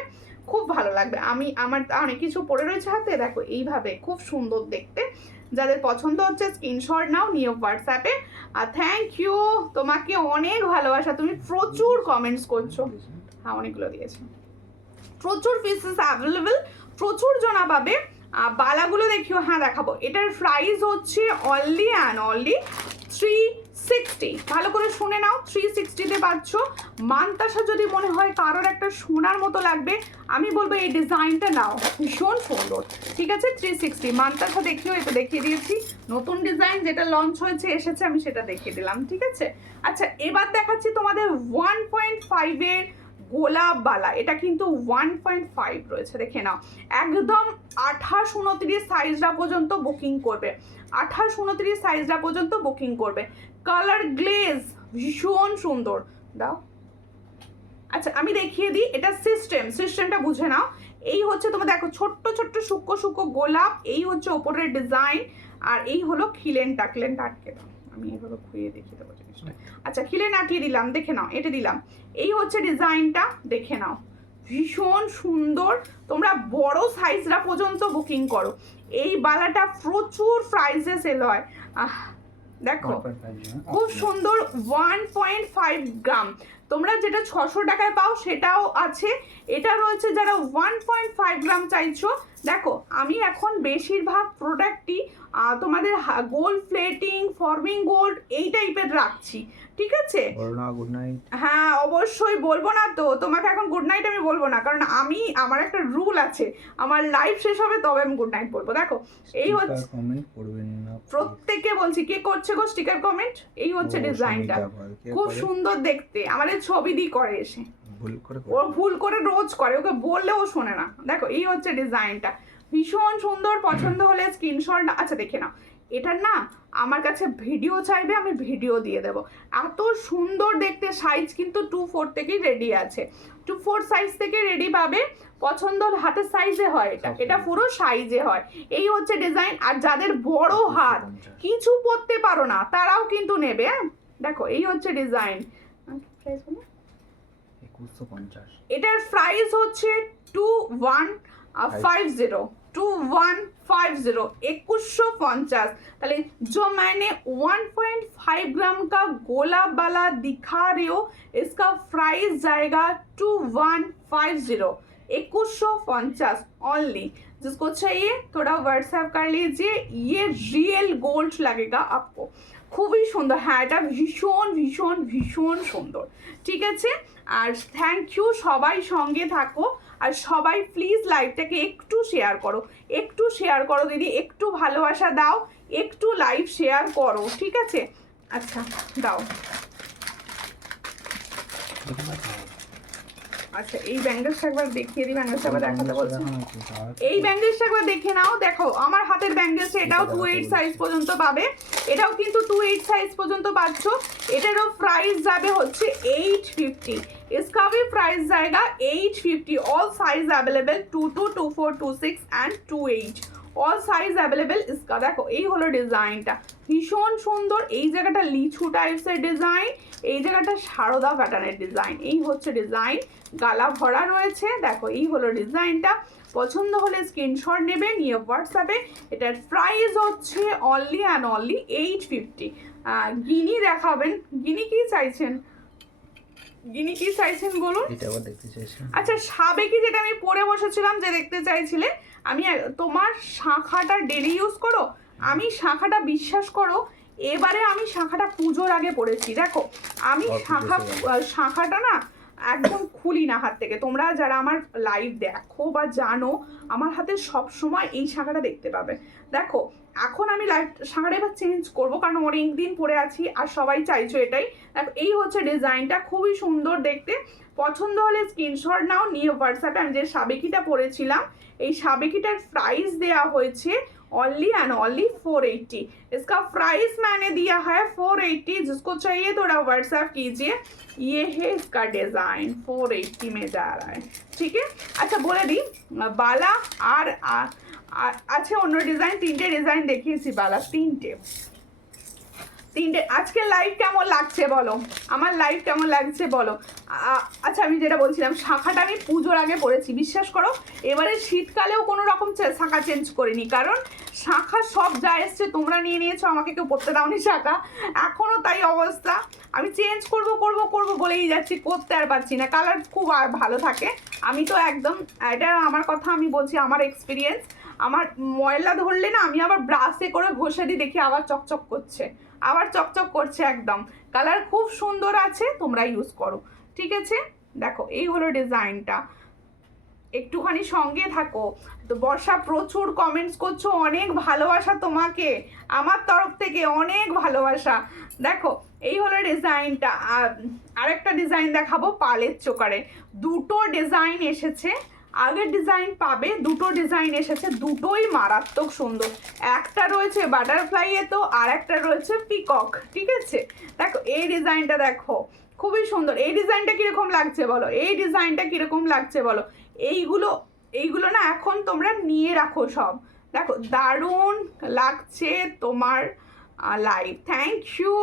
খুব ভালো লাগবে। আমার অনেক কিছু পরে রয়েছে হাতে, দেখো এইভাবে খুব সুন্দর দেখতে। যাদের পছন্দ হচ্ছে স্ক্রিনশট নাও, নিও হোয়াটসঅ্যাপে। আর থ্যাংক ইউ, তোমাকে অনেক ভালোবাসা, তুমি প্রচুর কমেন্টস করছো। হ্যাঁ অনেকগুলো দিয়েছে, প্রচুর পিসেস অ্যাভেলেবেল, প্রচুর জনা পাবে। বালাগুলো দেখিও, হ্যাঁ দেখাবো। এটার প্রাইস হচ্ছে অনলি অ্যান্ড অনলি 360। ভালো করে শুনে নাও, 360-তে পাচ্ছ। মানতাসা যদি মনে হয় কারোর একটা সোনার মতো লাগবে, আমি বলবো এই ডিজাইনটা নাও, ভীষণ সুন্দর। ঠিক আছে, 360 মানতাসা দেখিও, এটা দেখিয়ে দিয়েছি। নতুন ডিজাইন যেটা লঞ্চ হয়েছে এসেছে, আমি সেটা দেখিয়ে দিলাম। ঠিক আছে, আচ্ছা এবার দেখাচ্ছি তোমাদের 1.5-এর গোলাপ বালা। এটা কিন্তু 1.5 রয়েছে, দেখে নাও। একদম 28-29 সাইজটা পর্যন্ত বুকিং করবে, 28-29 সাইজটা পর্যন্ত বুকিং করবে। কালার গ্লেজ ভীষণ সুন্দর, দাও। আচ্ছা আমি দেখিয়ে দিই, এটা সিস্টেমটা বুঝে নাও। এই হচ্ছে তোমার দেখো ছোট্ট ছোট্ট সূক্ষ্ম সূক্ষ্ম গোলাপ, এই হচ্ছে ওপরের ডিজাইন, আর এই হলো খিলেনটা আটকে দাও, আমি এইভাবে খুঁয়ে দেখিয়ে দেবো জিনিসটা। আচ্ছা খিলেন আটকে দিলাম, দেখে নাও, এটা দিলাম। এই হচ্ছে ডিজাইনটা, দেখে নাও, ভীষণ সুন্দর। তোমরা বড় সাইজরা পর্যন্ত বুকিং করো। এই বালাটা প্রচুর প্রাইসে সেল হয়। দেখো খুব সুন্দর, 1.5 গ্রাম। তোমরা যেটা 600 টাকায় পাও সেটাও আছে, এটা রয়েছে যারা 1.5 গ্রাম চাইছো। দেখো আমি এখন বেশিরভাগ প্রোডাক্টই তোমাদের গোল্ড প্লেটিং, ফর্মিং গোল্ড এই টাইপের রাখছি। ঠিক আছে, গুড নাইট। হ্যাঁ অবশ্যই বলবো না তো তোমাকে এখন গুড নাইট, আমি বলবো না, কারণ আমার একটা রুল আছে, আমার লাইভ শেষ হবে তবে আমি গুড নাইট বলবো। দেখো এই হচ্ছে, কমেন্ট করবেন না প্রত্যেককে বলছি, কে করছে গো স্টিকার কমেন্ট? এই হচ্ছে ডিজাইনটা, খুব সুন্দর দেখতে, আমাদের ছবি দিয়ে করে এসে, ও ভুল করে রোজ করে, ওকে বললেও শোনে না। দেখো এই হচ্ছে ডিজাইনটা, ভীষণ সুন্দর। পছন্দ হলে স্ক্রিনশট। আচ্ছা দেখে নাও, এটার না আমার কাছে ভিডিও চাইবে, আমি ভিডিও দিয়ে দেবো, এত সুন্দর দেখতে। সাইজ কিন্তু 2-4 থেকেই রেডি আছে, 2-4 সাইজ থেকে রেডি পাবে। পছন্দ হাতের সাইজে হয়, এটা পুরো সাইজে হয়। এই হচ্ছে ডিজাইন। আর যাদের বড় হাত, কিছু পরতে পারো না, তারাও কিন্তু নেবে। হ্যাঁ দেখো এই হচ্ছে ডিজাইন। এটার প্রাইস হচ্ছে 2150, 2150। তাহলে जो मैंने 1.5 ग्राम का गोला बाला दिखा रही हो, इसका प्राइस जाएगा 2150, 2150 ओनली। जिसको चाहिए थोड़ा व्हाट्सएप कर लीजिए, ये रियल गोल्ड लगेगा आपको। খুবই সুন্দর, হ্যাঁ এটা ভীষণ ভীষণ ভীষণ সুন্দর। ঠিক আছে, আর থ্যাংক ইউ, সবাই সঙ্গে থাকো, আর সবাই প্লিজ লাইভটাকে একটু শেয়ার করো, একটু শেয়ার করো দিদি, একটু ভালোবাসা দাও, একটু লাইভ শেয়ার করো। ঠিক আছে, আচ্ছা দাও। আচ্ছা এই ব্যাঙ্গেলসটা একবার দেখিয়ে দিই, ব্যাঙ্গেলসটা একবার দেখাতে বলছি। এই ব্যাঙ্গেলসটা একবার দেখে নাও, দেখো আমার হাতের ব্যাঙ্গেলস, এটাও 2.8 সাইজ পর্যন্ত পাবে, এটাও কিন্তু 2.8 সাইজ পর্যন্ত পাচ্ছ। এটারও প্রাইস যাবে হচ্ছে 850, इसका भी प्राइस जाएगा 850। All size available 22, 24, 26 and 28, all size available ইসকা। দেখো এই হলো ডিজাইনটা, ভীষণ সুন্দর। এই জায়গাটা লিচু টাইপসের ডিজাইন, এই জায়গাটা সারদা প্যাটার্নের ডিজাইন, এই হচ্ছে ডিজাইন, গালা ভরা রয়েছে। দেখো এই হলো ডিজাইনটা, পছন্দ হলে স্ক্রিনশট নেবে, নিয়ে হোয়াটসঅ্যাপে। এটার প্রাইস হচ্ছে অনলি অ্যান্ড অনলি 850। গিনি দেখাবেন, গিনি কি চাইছেন, গিনি কি চাইছেন বলুন? এটা আবার দেখতে চাইছেন? আচ্ছা সাবেকি যেটা আমি পরে বসেছিলাম যে দেখতে চাইছিলে, আমি তোমার শাঁখাটা ডেলি ইউজ করো, আমি শাঁখাটা বিশ্বাস করো এবারে আমি শাঁখাটা পুজোর আগে পড়েছি। দেখো আমি শাঁখাটা না একদম খুলি না হাত থেকে। তোমরা যারা আমার লাইভ দেখো বা জানো, আমার হাতে সব সময় এই শাঁখাটা দেখতে পাবে। দেখো এখন আমি লাইভ শাঁখাটা এবার চেঞ্জ করবো, কারণ অনেক দিন পরে আছি আর সবাই চাইছো এটাই। দেখো এই হচ্ছে ডিজাইনটা, খুবই সুন্দর দেখতে। পছন্দ হলে স্ক্রিনশট নাও, নিয়ে হোয়াটসঅ্যাপে। আমি যে সাবেকিটা পরেছিলাম, এই সাবেকিটার প্রাইস দেওয়া হয়েছে ओनली एंड ओनली 480। इसका प्राइस मैंने दिया है 480, जिसको चाहिए थोड़ा व्हाट्सएप कीजिए। ये है इसका डिज़ाइन, 480 में जा रहा है, ठीक है। अच्छा बोले दी बाला আর আছে অন্য ডিজাইন, 3টে ডিজাইন দেখিয়েছি বালা, 3টে। আজকে লাইভ কেমন লাগছে বলো, আমার লাইভ কেমন লাগছে বলো। আচ্ছা আমি যেটা বলছিলাম, শাখাটা আমি পুজোর আগে পরেছি, বিশ্বাস করো এবারে শীতকালেও কোনো রকম শাখা চেঞ্জ করিনি, কারণ শাখা সব যা এসছে তোমরা নিয়ে নিয়েছো, আমাকে কেউ পরতে দাওনি শাখা, এখনও তাই অবস্থা। আমি চেঞ্জ করব করব করব বলেই যাচ্ছি, করতে আর পারছি না। কালার খুব ভালো থাকে, আমি তো একদম, এটা আমার কথা আমি বলছি, আমার এক্সপিরিয়েন্স। আমার ময়লা ধরলে না আমি আবার ব্রাশে করে ঘষে দিই, দেখি আবার চকচক করছে, আবার চকচক করছে একদম। কালার খুব সুন্দর আছে, তোমরা ইউজ করো, ঠিক আছে। দেখো এই হলো ডিজাইনটা, একটুখানি সঙ্গে থাকো। তো বর্ষা প্রচুর কমেন্টস করছো, অনেক ভালোবাসা তোমাকে আমার তরফ থেকে, অনেক ভালোবাসা। দেখো এই হলো ডিজাইনটা। আরেকটা ডিজাইন দেখাবো পালের চোকারে, দুটো ডিজাইন এসেছে, আগের ডিজাইন পাবে, দুটো ডিজাইন এসেছে, দুটোই মারাত্মক সুন্দর। একটা রয়েছে বাটারফ্লাইয়ে তো, আর একটা রয়েছে পিকক, ঠিক আছে। দেখো এই ডিজাইনটা দেখো, খুবই সুন্দর। এই ডিজাইনটা কীরকম লাগছে বলো, এই ডিজাইনটা কীরকম লাগছে বলো। এইগুলো না এখন তোমরা নিয়ে রাখো সব। দেখো দারুণ লাগছে তোমার লাইভ, থ্যাংক ইউ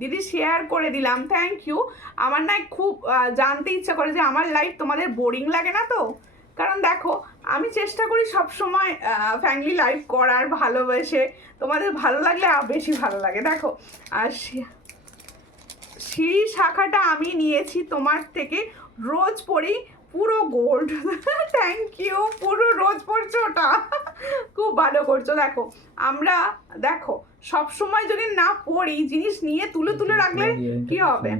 দিদি, শেয়ার করে দিলাম, থ্যাংক ইউ। আমার না খুব জানতে ইচ্ছা করে যে আমার লাইভ তোমাদের বোরিং লাগে না তো, কারণ দেখো আমি চেষ্টা করি সবসময় ফ্যামিলি লাইভ করার, ভালোবেসে, তোমাদের ভালো লাগলে বেশি ভালো লাগে। দেখো আর সিঁড়ি শাখাটা আমি নিয়েছি তোমার থেকে, রোজ পরি, পুরো গোল্ড, থ্যাংক ইউ, পুরো রোজ পড়ছো ওটা, খুব ভালো করছো। দেখো আমরা দেখো সবসময় যদি না পড়ি, জিনিস নিয়ে তুলে তুলে রাখলে কি হবে।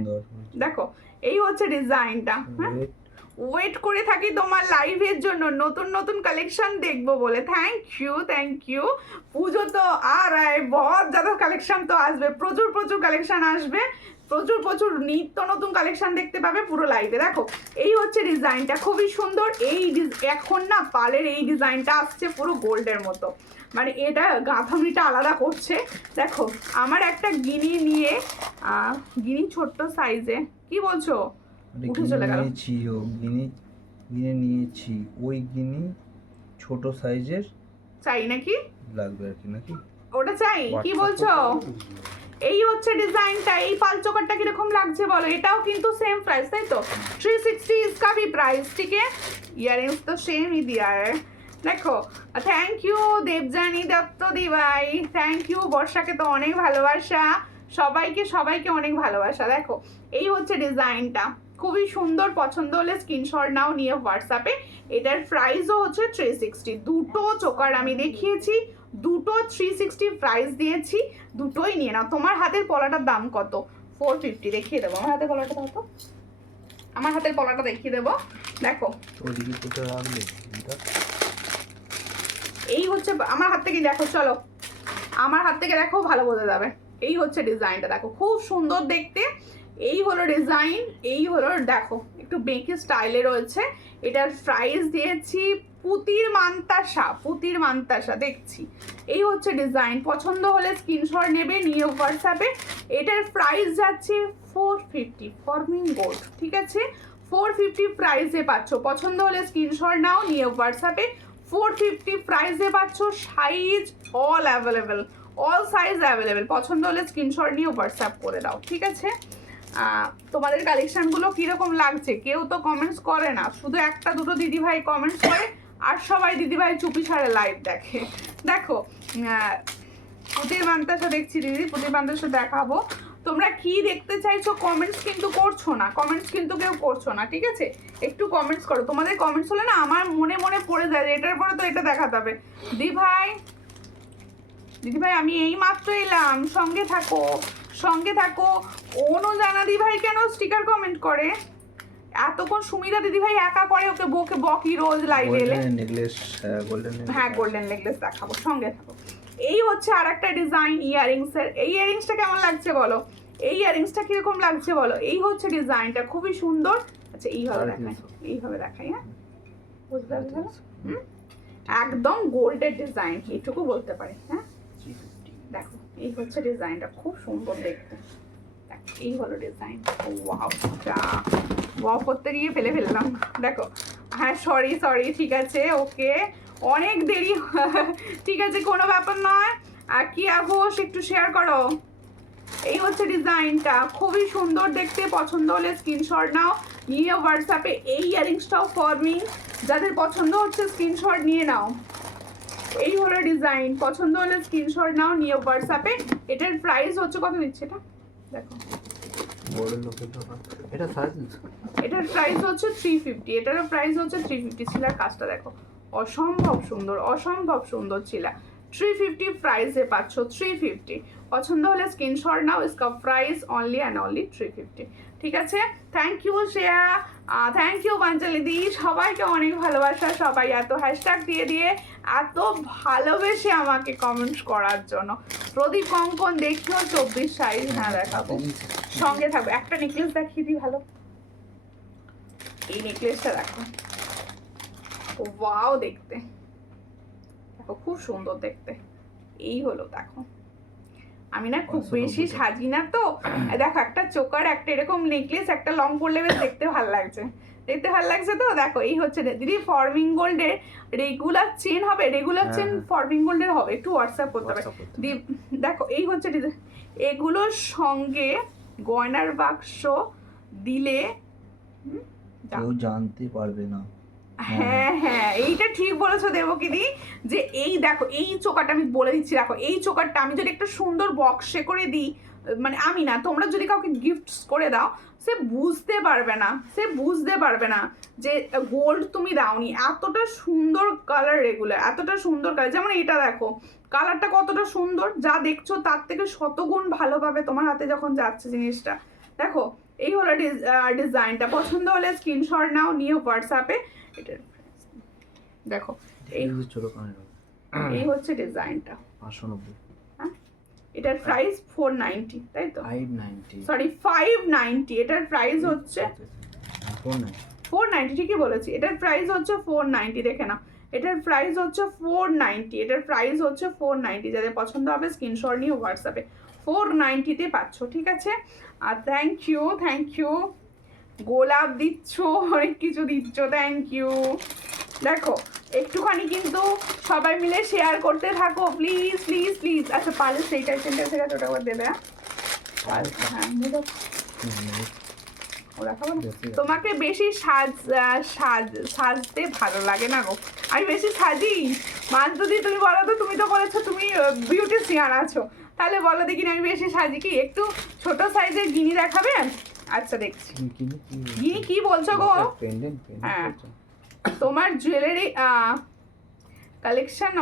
দেখো এই হচ্ছে ডিজাইনটা, হ্যাঁ ওয়েট করে থাকি তোমার লাইভের জন্য, নতুন নতুন কালেকশন দেখবো বলে। Thank you, thank you. Pujo তো আর বহুত ज़्यादा কালেকশন তো আসবে, প্রচুর প্রচুর কালেকশন আসবে, প্রচুর প্রচুর নিত্য নতুন কালেকশন দেখতে পাবে পুরো লাইভে। দেখো এই হচ্ছে ডিজাইনটা, খুবই সুন্দর। এই এখন না পালের এই ডিজাইনটা আসছে পুরো গোল্ডের মতো, মানে এটা গাঁথনিটা আলাদা করছে। দেখো আমার একটা গিনি নিয়ে, গিনি ছোট্ট সাইজে, কি বলছো উঠে চলে গেল, গিনে নিয়েছি, ওই গিনি ছোট সাইজের চাই নাকি, লাগবে আর কি, নাকি ওটা চাই, কি বলছো। এই হচ্ছে ডিজাইনটা, এই পাল চোকারটা কিরকম লাগছে বলো। এটাও কিন্তু সেম প্রাইস, তাই তো 360 इसका भी प्राइस, ठीक है। इयररिंग्स तो सेम ही दिया है। দেখো থ্যাংক ইউ দেবজানি দত্ত দিভাই, থ্যাংক ইউ। বর্ষাকে তো অনেক ভালোবাসা, সবাইকে সবাইকে অনেক ভালোবাসা। দেখো এই হচ্ছে ডিজাইনটা, খুবই সুন্দর, পছন্দ হলে স্ক্রিনশট নাও নিয়ে হোয়াটসঅ্যাপে। এটার প্রাইসও হচ্ছে 360, দুটো চোকার আমি দেখিয়েছি, দুটো 360 প্রাইস দিয়েছি, দুটোই নিয়ে নাও। তোমার হাতের পলাটার দাম কত? 450, দেখিয়ে দেবো আমার হাতের পলাটা, কত আমার হাতের পলাটা দেখিয়ে দেবো। দেখো এই হচ্ছে আমার হাত থেকে, দেখো চলো আমার হাত থেকে দেখো, ভালো বোঝা যাবে। এই হচ্ছে ডিজাইনটা, দেখো খুব সুন্দর দেখতে। এই হলো ডিজাইন, এই হলো দেখো একটু বেঁকে স্টাইলে রয়েছে। এটার প্রাইস দিয়েছি পুতির মান্তাসা দেখছি। এই হচ্ছে ডিজাইন, পছন্দ হলে স্ক্রিনশট নেবে, নিয়ে হোয়াটসঅ্যাপে। এটার প্রাইস যাচ্ছে 450 ফরমিং গোল্ড, ঠিক আছে। 450 প্রাইসে পাচ্ছ, পছন্দ হলে স্ক্রিনশট নাও, নিয়ে হোয়াটসঅ্যাপে। 450 প্রাইসে পাচ্ছ, size all available, all size available. পছন্দ হলে স্ক্রিনশট নিয়ে হোয়াটসঅ্যাপ করে দাও, ঠিক আছে। তোমাদের কালেকশানগুলো কীরকম লাগছে, কেউ তো কমেন্টস করে না, শুধু একটা দুটো দিদিভাই কমেন্টস করে, আর সবাই দিদিভাই চুপি সারে লাইভ দেখে। দেখো পুতির মান্তাসা দেখছি দিদি, পুতির মান্তাসা দেখাবো। তোমরা কি দেখতে চাইছো কমেন্টস কিন্তু করছো না, কমেন্টস কিন্তু কেউ করছো না, ঠিক আছে। একটু কমেন্টস করো, তোমাদের কমেন্টস হলে না আমার মনে মনে পড়ে যায় যে এটার পরে তো এটা দেখাতে হবে। দিদিভাই আমি এই মাত্র এলাম, সঙ্গে থাকো সঙ্গে থাকো। অনুজানা দিদিভাই কেন স্টিকার কমেন্ট করে এতক্ষণ? সুমিতা দিদিভাই একা করে, ওকে বকি রোজ লাইভে এলে। হ্যাঁ গোল্ডেন নেকলেস দেখাবো, সঙ্গে থাকো। এই হচ্ছে আর একটা ডিজাইন ইয়াররিংসের। এই ইয়াররিংসটা কেমন লাগছে বলো, এই ইয়াররিংসটা কিরকম লাগছে বলো। এই হচ্ছে ডিজাইনটা, খুবই সুন্দর। আচ্ছা এইভাবে দেখাই, এইভাবে দেখাই, হ্যাঁ বুঝতে পারছো। একদম গোল্ডের ডিজাইন, এইটুকু বলতে পারি। হ্যাঁ 350 দেখো এই হচ্ছে ডিজাইনটা, খুব সুন্দর দেখতে। দেখো এই হলো ডিজাইন। ওয়াও, ওয়াও করতে গিয়ে ফেললাম। দেখো হ্যাঁ সরি ঠিক আছে, ওকে অনেক দেরি ঠিক আছে কোনো ব্যাপার নয়। আর কি ঘোষ একটু শেয়ার করো। এই হচ্ছে ডিজাইনটা, খুবই সুন্দর দেখতে। পছন্দ হলে স্ক্রিনশট নাও, নিয়ে হোয়াটসঅ্যাপে। এই ইয়ারিংসটাও ফর্মিং, যাদের পছন্দ হচ্ছে স্ক্রিনশট নিয়ে নাও। এই হলো ডিজাইন, পছন্দ হলে স্ক্রিনশট নাও, নিয়ে হোয়াটসঅ্যাপে। এটার প্রাইস হচ্ছে কত নিচ্ছে এটা দেখো, বড় লোকের টাকা এটা সাইজ। এটার প্রাইস হচ্ছে 350, এটারও প্রাইস হচ্ছে 350। ছিলার কাজটা দেখো, অসম্ভব সুন্দর, অসম্ভব সুন্দর ছিল। 350 প্রাইসে পাচ্ছ, 350। পছন্দ হলে স্ক্রিনশট নাও, ইসকা প্রাইস অনলি অ্যান্ড অনলি 350। ঠিক আছে, thank you Shreya, thank you Banchali দি, সবাইকে অনেক ভালোবাসা। সবাই এত হ্যাশট্যাগ দিয়ে এত ভালোবেসে আমাকে কমেন্টস করার জন্য। প্রদীপ কঙ্কন দেখিও 24 সাইজ। হ্যাঁ দেখাবো, সঙ্গে থাকবে। একটা নেকলেস দেখিয়ে দিই ভালো, এই নেকলেসটা দেখো, ওয়াও দেখতে, দেখো খুব সুন্দর দেখতে। এই হলো দেখো, আমি না খুব বেশি সাজি না তো, দেখো একটা চোকার, একটা এরকম নেকলেস, একটা লং পরলে বেশ দেখতে ভালো লাগছে, দেখতে ভালো লাগছে তো। দেখো এই হচ্ছে দিদি ফর্মিং গোল্ডের রেগুলার চেন হবে, রেগুলার চেন ফর্মিং গোল্ডের হবে, একটু হোয়াটসঅ্যাপ করতে হবে। দেখো এই হচ্ছে এগুলোর সঙ্গে গয়নার বাক্স দিলে কেউ জানতে পারবে না। হ্যাঁ হ্যাঁ এইটা ঠিক বলেছো দেবকিদি, যে এই দেখো এই চোকারটা আমি বলে দিচ্ছি। দেখো এই চোকারটা আমি যদি একটা সুন্দর বক্সে করে দিই, মানে আমি না, তোমরা যদি কাউকে গিফটস করে দাও, সে বুঝতে পারবে না যে গোল্ড তুমি দাওনি। এতটা সুন্দর কালার, রেগুলার এতটা সুন্দর কালার। যেমন এটা দেখো, কালারটা কতটা সুন্দর, যা দেখছো তার থেকে শতগুণ ভালোভাবে তোমার হাতে যখন যাচ্ছে জিনিসটা। দেখো এই হলো ডিজাইনটা, পছন্দ হলে স্ক্রিনশট নাও, নিয়ে হোয়াটসঅ্যাপে। এটার দেখো এই ছোট কানের এই হচ্ছে ডিজাইনটা 590। হ্যাঁ এটার প্রাইস 490, তাই তো 590, সরি 590। এটার প্রাইস হচ্ছে 490, ঠিকই বলেছি। এটার প্রাইস হচ্ছে 490, দেখে নাও। এটার প্রাইস হচ্ছে 490, এটার প্রাইস হচ্ছে 490। যাদের পছন্দ হবে স্ক্রিনশট নিয়ে হোয়াটসঅ্যাপে 490-তে পাচ্ছ। ঠিক আছে, আর থ্যাংক ইউ, গোলাপ দিচ্ছ, অনেক কিছু দিচ্ছ, থ্যাংক ইউ। দেখো একটুখানি কিন্তু সবাই মিলে শেয়ার করতে থাকো প্লিজ প্লিজ প্লিজ। আচ্ছা পারলে সেই টাইপের এসে গেছে, ওটা দেবে। হ্যাঁ ওরা খাবো না। তোমাকে বেশি সাজতে ভালো লাগে না গো? আমি বেশি সাজি? মানতুদি তুমি বলো তো, তুমি তো বলেছো তুমি বিউটিশিয়ান আছো, তাহলে বলো দেখি আমি বেশি সাজি কি? একটু ছোট সাইজের গিনি দেখাবে? আচ্ছা দেখছি, গিনি কি বলছো গো? হ্যাঁ তোমার জুয়েলারি কালেকশন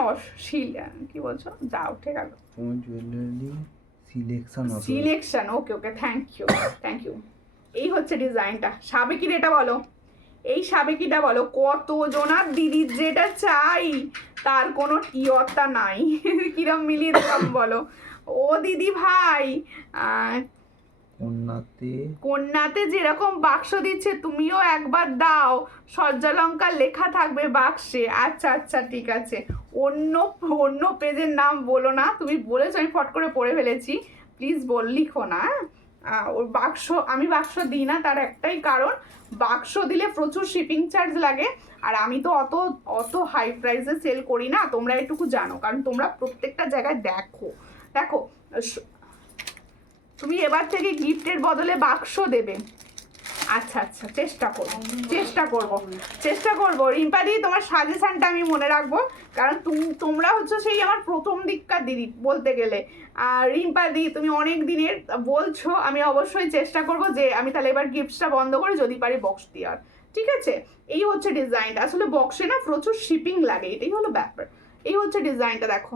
কি বলছো? যা উঠে গেল, তোমার jewellery selection. Okay thank you. এই হচ্ছে ডিজাইনটা, সাবেকির এটা বলো, এই সাবেকিটা বলো। কত জনার দিদির যেটা চাই তার কোনো ইয়ত্তা নাই। কিরম মিলিয়ে দিলাম বলো? ও দিদি ভাই, কন্যাতে যেরকম বাক্স দিচ্ছে তুমিও একবার দাও, সজ্জালঙ্কার লেখা থাকবে বাক্সে। আচ্ছা ঠিক আছে, অন্য পেজের নাম বলো না, তুমি বলেছো আমি ফট করে পড়ে ফেলেছি, প্লিজ লিখো না। ওর আমি বাক্স দিই না, তার একটাই কারণ, বাক্স দিলে প্রচুর শিপিং চার্জ লাগে, আর আমি তো অত হাই প্রাইসে সেল করি না, তোমরা এটুকু জানো, কারণ তোমরা প্রত্যেকটা জায়গায় দেখো তুমি এবার থেকে গিফটের বদলে বাক্স দেবে। আচ্ছা চেষ্টা করবো রিম্পাদি, তোমার সাজেশনটা আমি মনে রাখবো, কারণ তোমরা হচ্ছে সেই আমার প্রথম দিককার দিদি বলতে গেলে। আর রিম্পাদি তুমি অনেক দিনের বলছো, আমি অবশ্যই চেষ্টা করব যে আমি তাহলে এবার গিফটসটা বন্ধ করে যদি পারি বক্স দেওয়ার। ঠিক আছে, এই হচ্ছে ডিজাইনটা। আসলে বক্সে না প্রচুর শিপিং লাগে, এটাই হলো ব্যাপার। এই হচ্ছে ডিজাইনটা, দেখো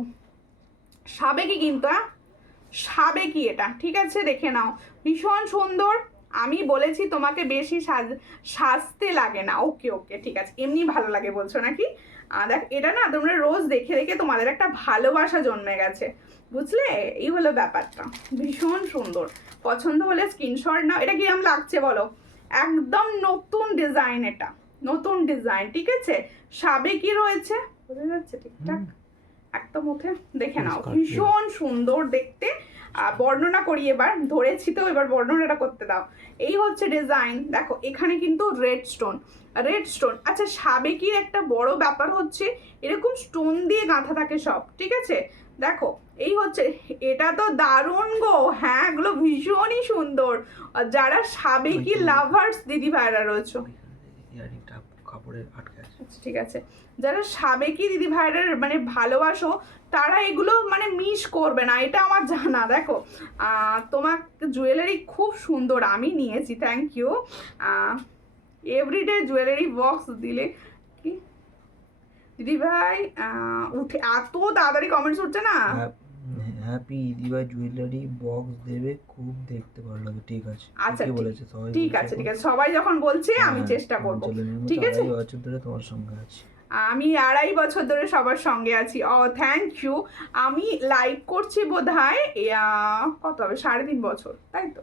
সাবেকি কিন্তু, সাবেকি এটা। ঠিক আছে, দেখে নাও, ভীষণ সুন্দর। আমি বলেছি তোমাকে বেশি সাজতে লাগে না। ওকে ঠিক আছে, এমনি ভালো লাগে বলছো নাকি? দেখ এটা না তোমরা রোজ দেখে তোমাদের একটা ভালোবাসা জন্মে গেছে, বুঝলে? এই হলো ব্যাপারটা, ভীষণ সুন্দর। পছন্দ হলে স্ক্রিনশট নাও। এটা কিরম লাগছে বলো? একদম নতুন ডিজাইন, এটা নতুন ডিজাইন, ঠিক আছে। সাবেকি রয়েছে, বোঝা যাচ্ছে ঠিকঠাক একদম মুখে দেখে নাও, ভীষণ সুন্দর দেখতে। বর্ণনা করি এবার, ধরেছি তো এবার বর্ণনাটা করতে দাও। এই হচ্ছে ডিজাইন, দেখো এখানে কিন্তু রেড স্টোন। আচ্ছা সাবেকির একটা বড় ব্যাপার হচ্ছে এরকম স্টোন দিয়ে গাঁথা থাকে সব, ঠিক আছে। দেখো এই হচ্ছে, এটা তো দারুণ গো, হ্যাঁ এগুলো ভীষণই সুন্দর। যারা সাবেকি লাভার্স দিদি ভাইরা রয়েছে, ইয়ারিংটা কাপড়ের আটকে আছে। আচ্ছা ঠিক আছে, যারা সাবেকি দিদি ভাইয়ের মানে ভালোবাসো তারা এগুলো মানে মিস করবে না, এটা আমার জানা। দেখো তোমার জুয়েলারি খুব সুন্দর, আমি নিয়েছি, thank you. Everyday jewellery box দিলে কি দিদি ভাই উঠে, এত তাড়াতাড়ি কমেন্টস উঠছে না। হ্যাপি দিদিভাই জুয়েলারি বক্স দেবে, খুব দেখতে ভালো লাগে। ঠিক আছে, আচ্ছা ঠিকই বলেছে সবাই। ঠিক আছে ঠিক আছে, সবাই যখন বলছে আমি চেষ্টা করব, ঠিক আছে। 2.5 বছর ধরে তোমার সঙ্গে আছি। আমি 2.5 বছর ধরে সবার সঙ্গে আছি। ও থ্যাংক ইউ। আমি লাইক করছি বোধহয় কত হবে, 3.5 বছর, তাই তো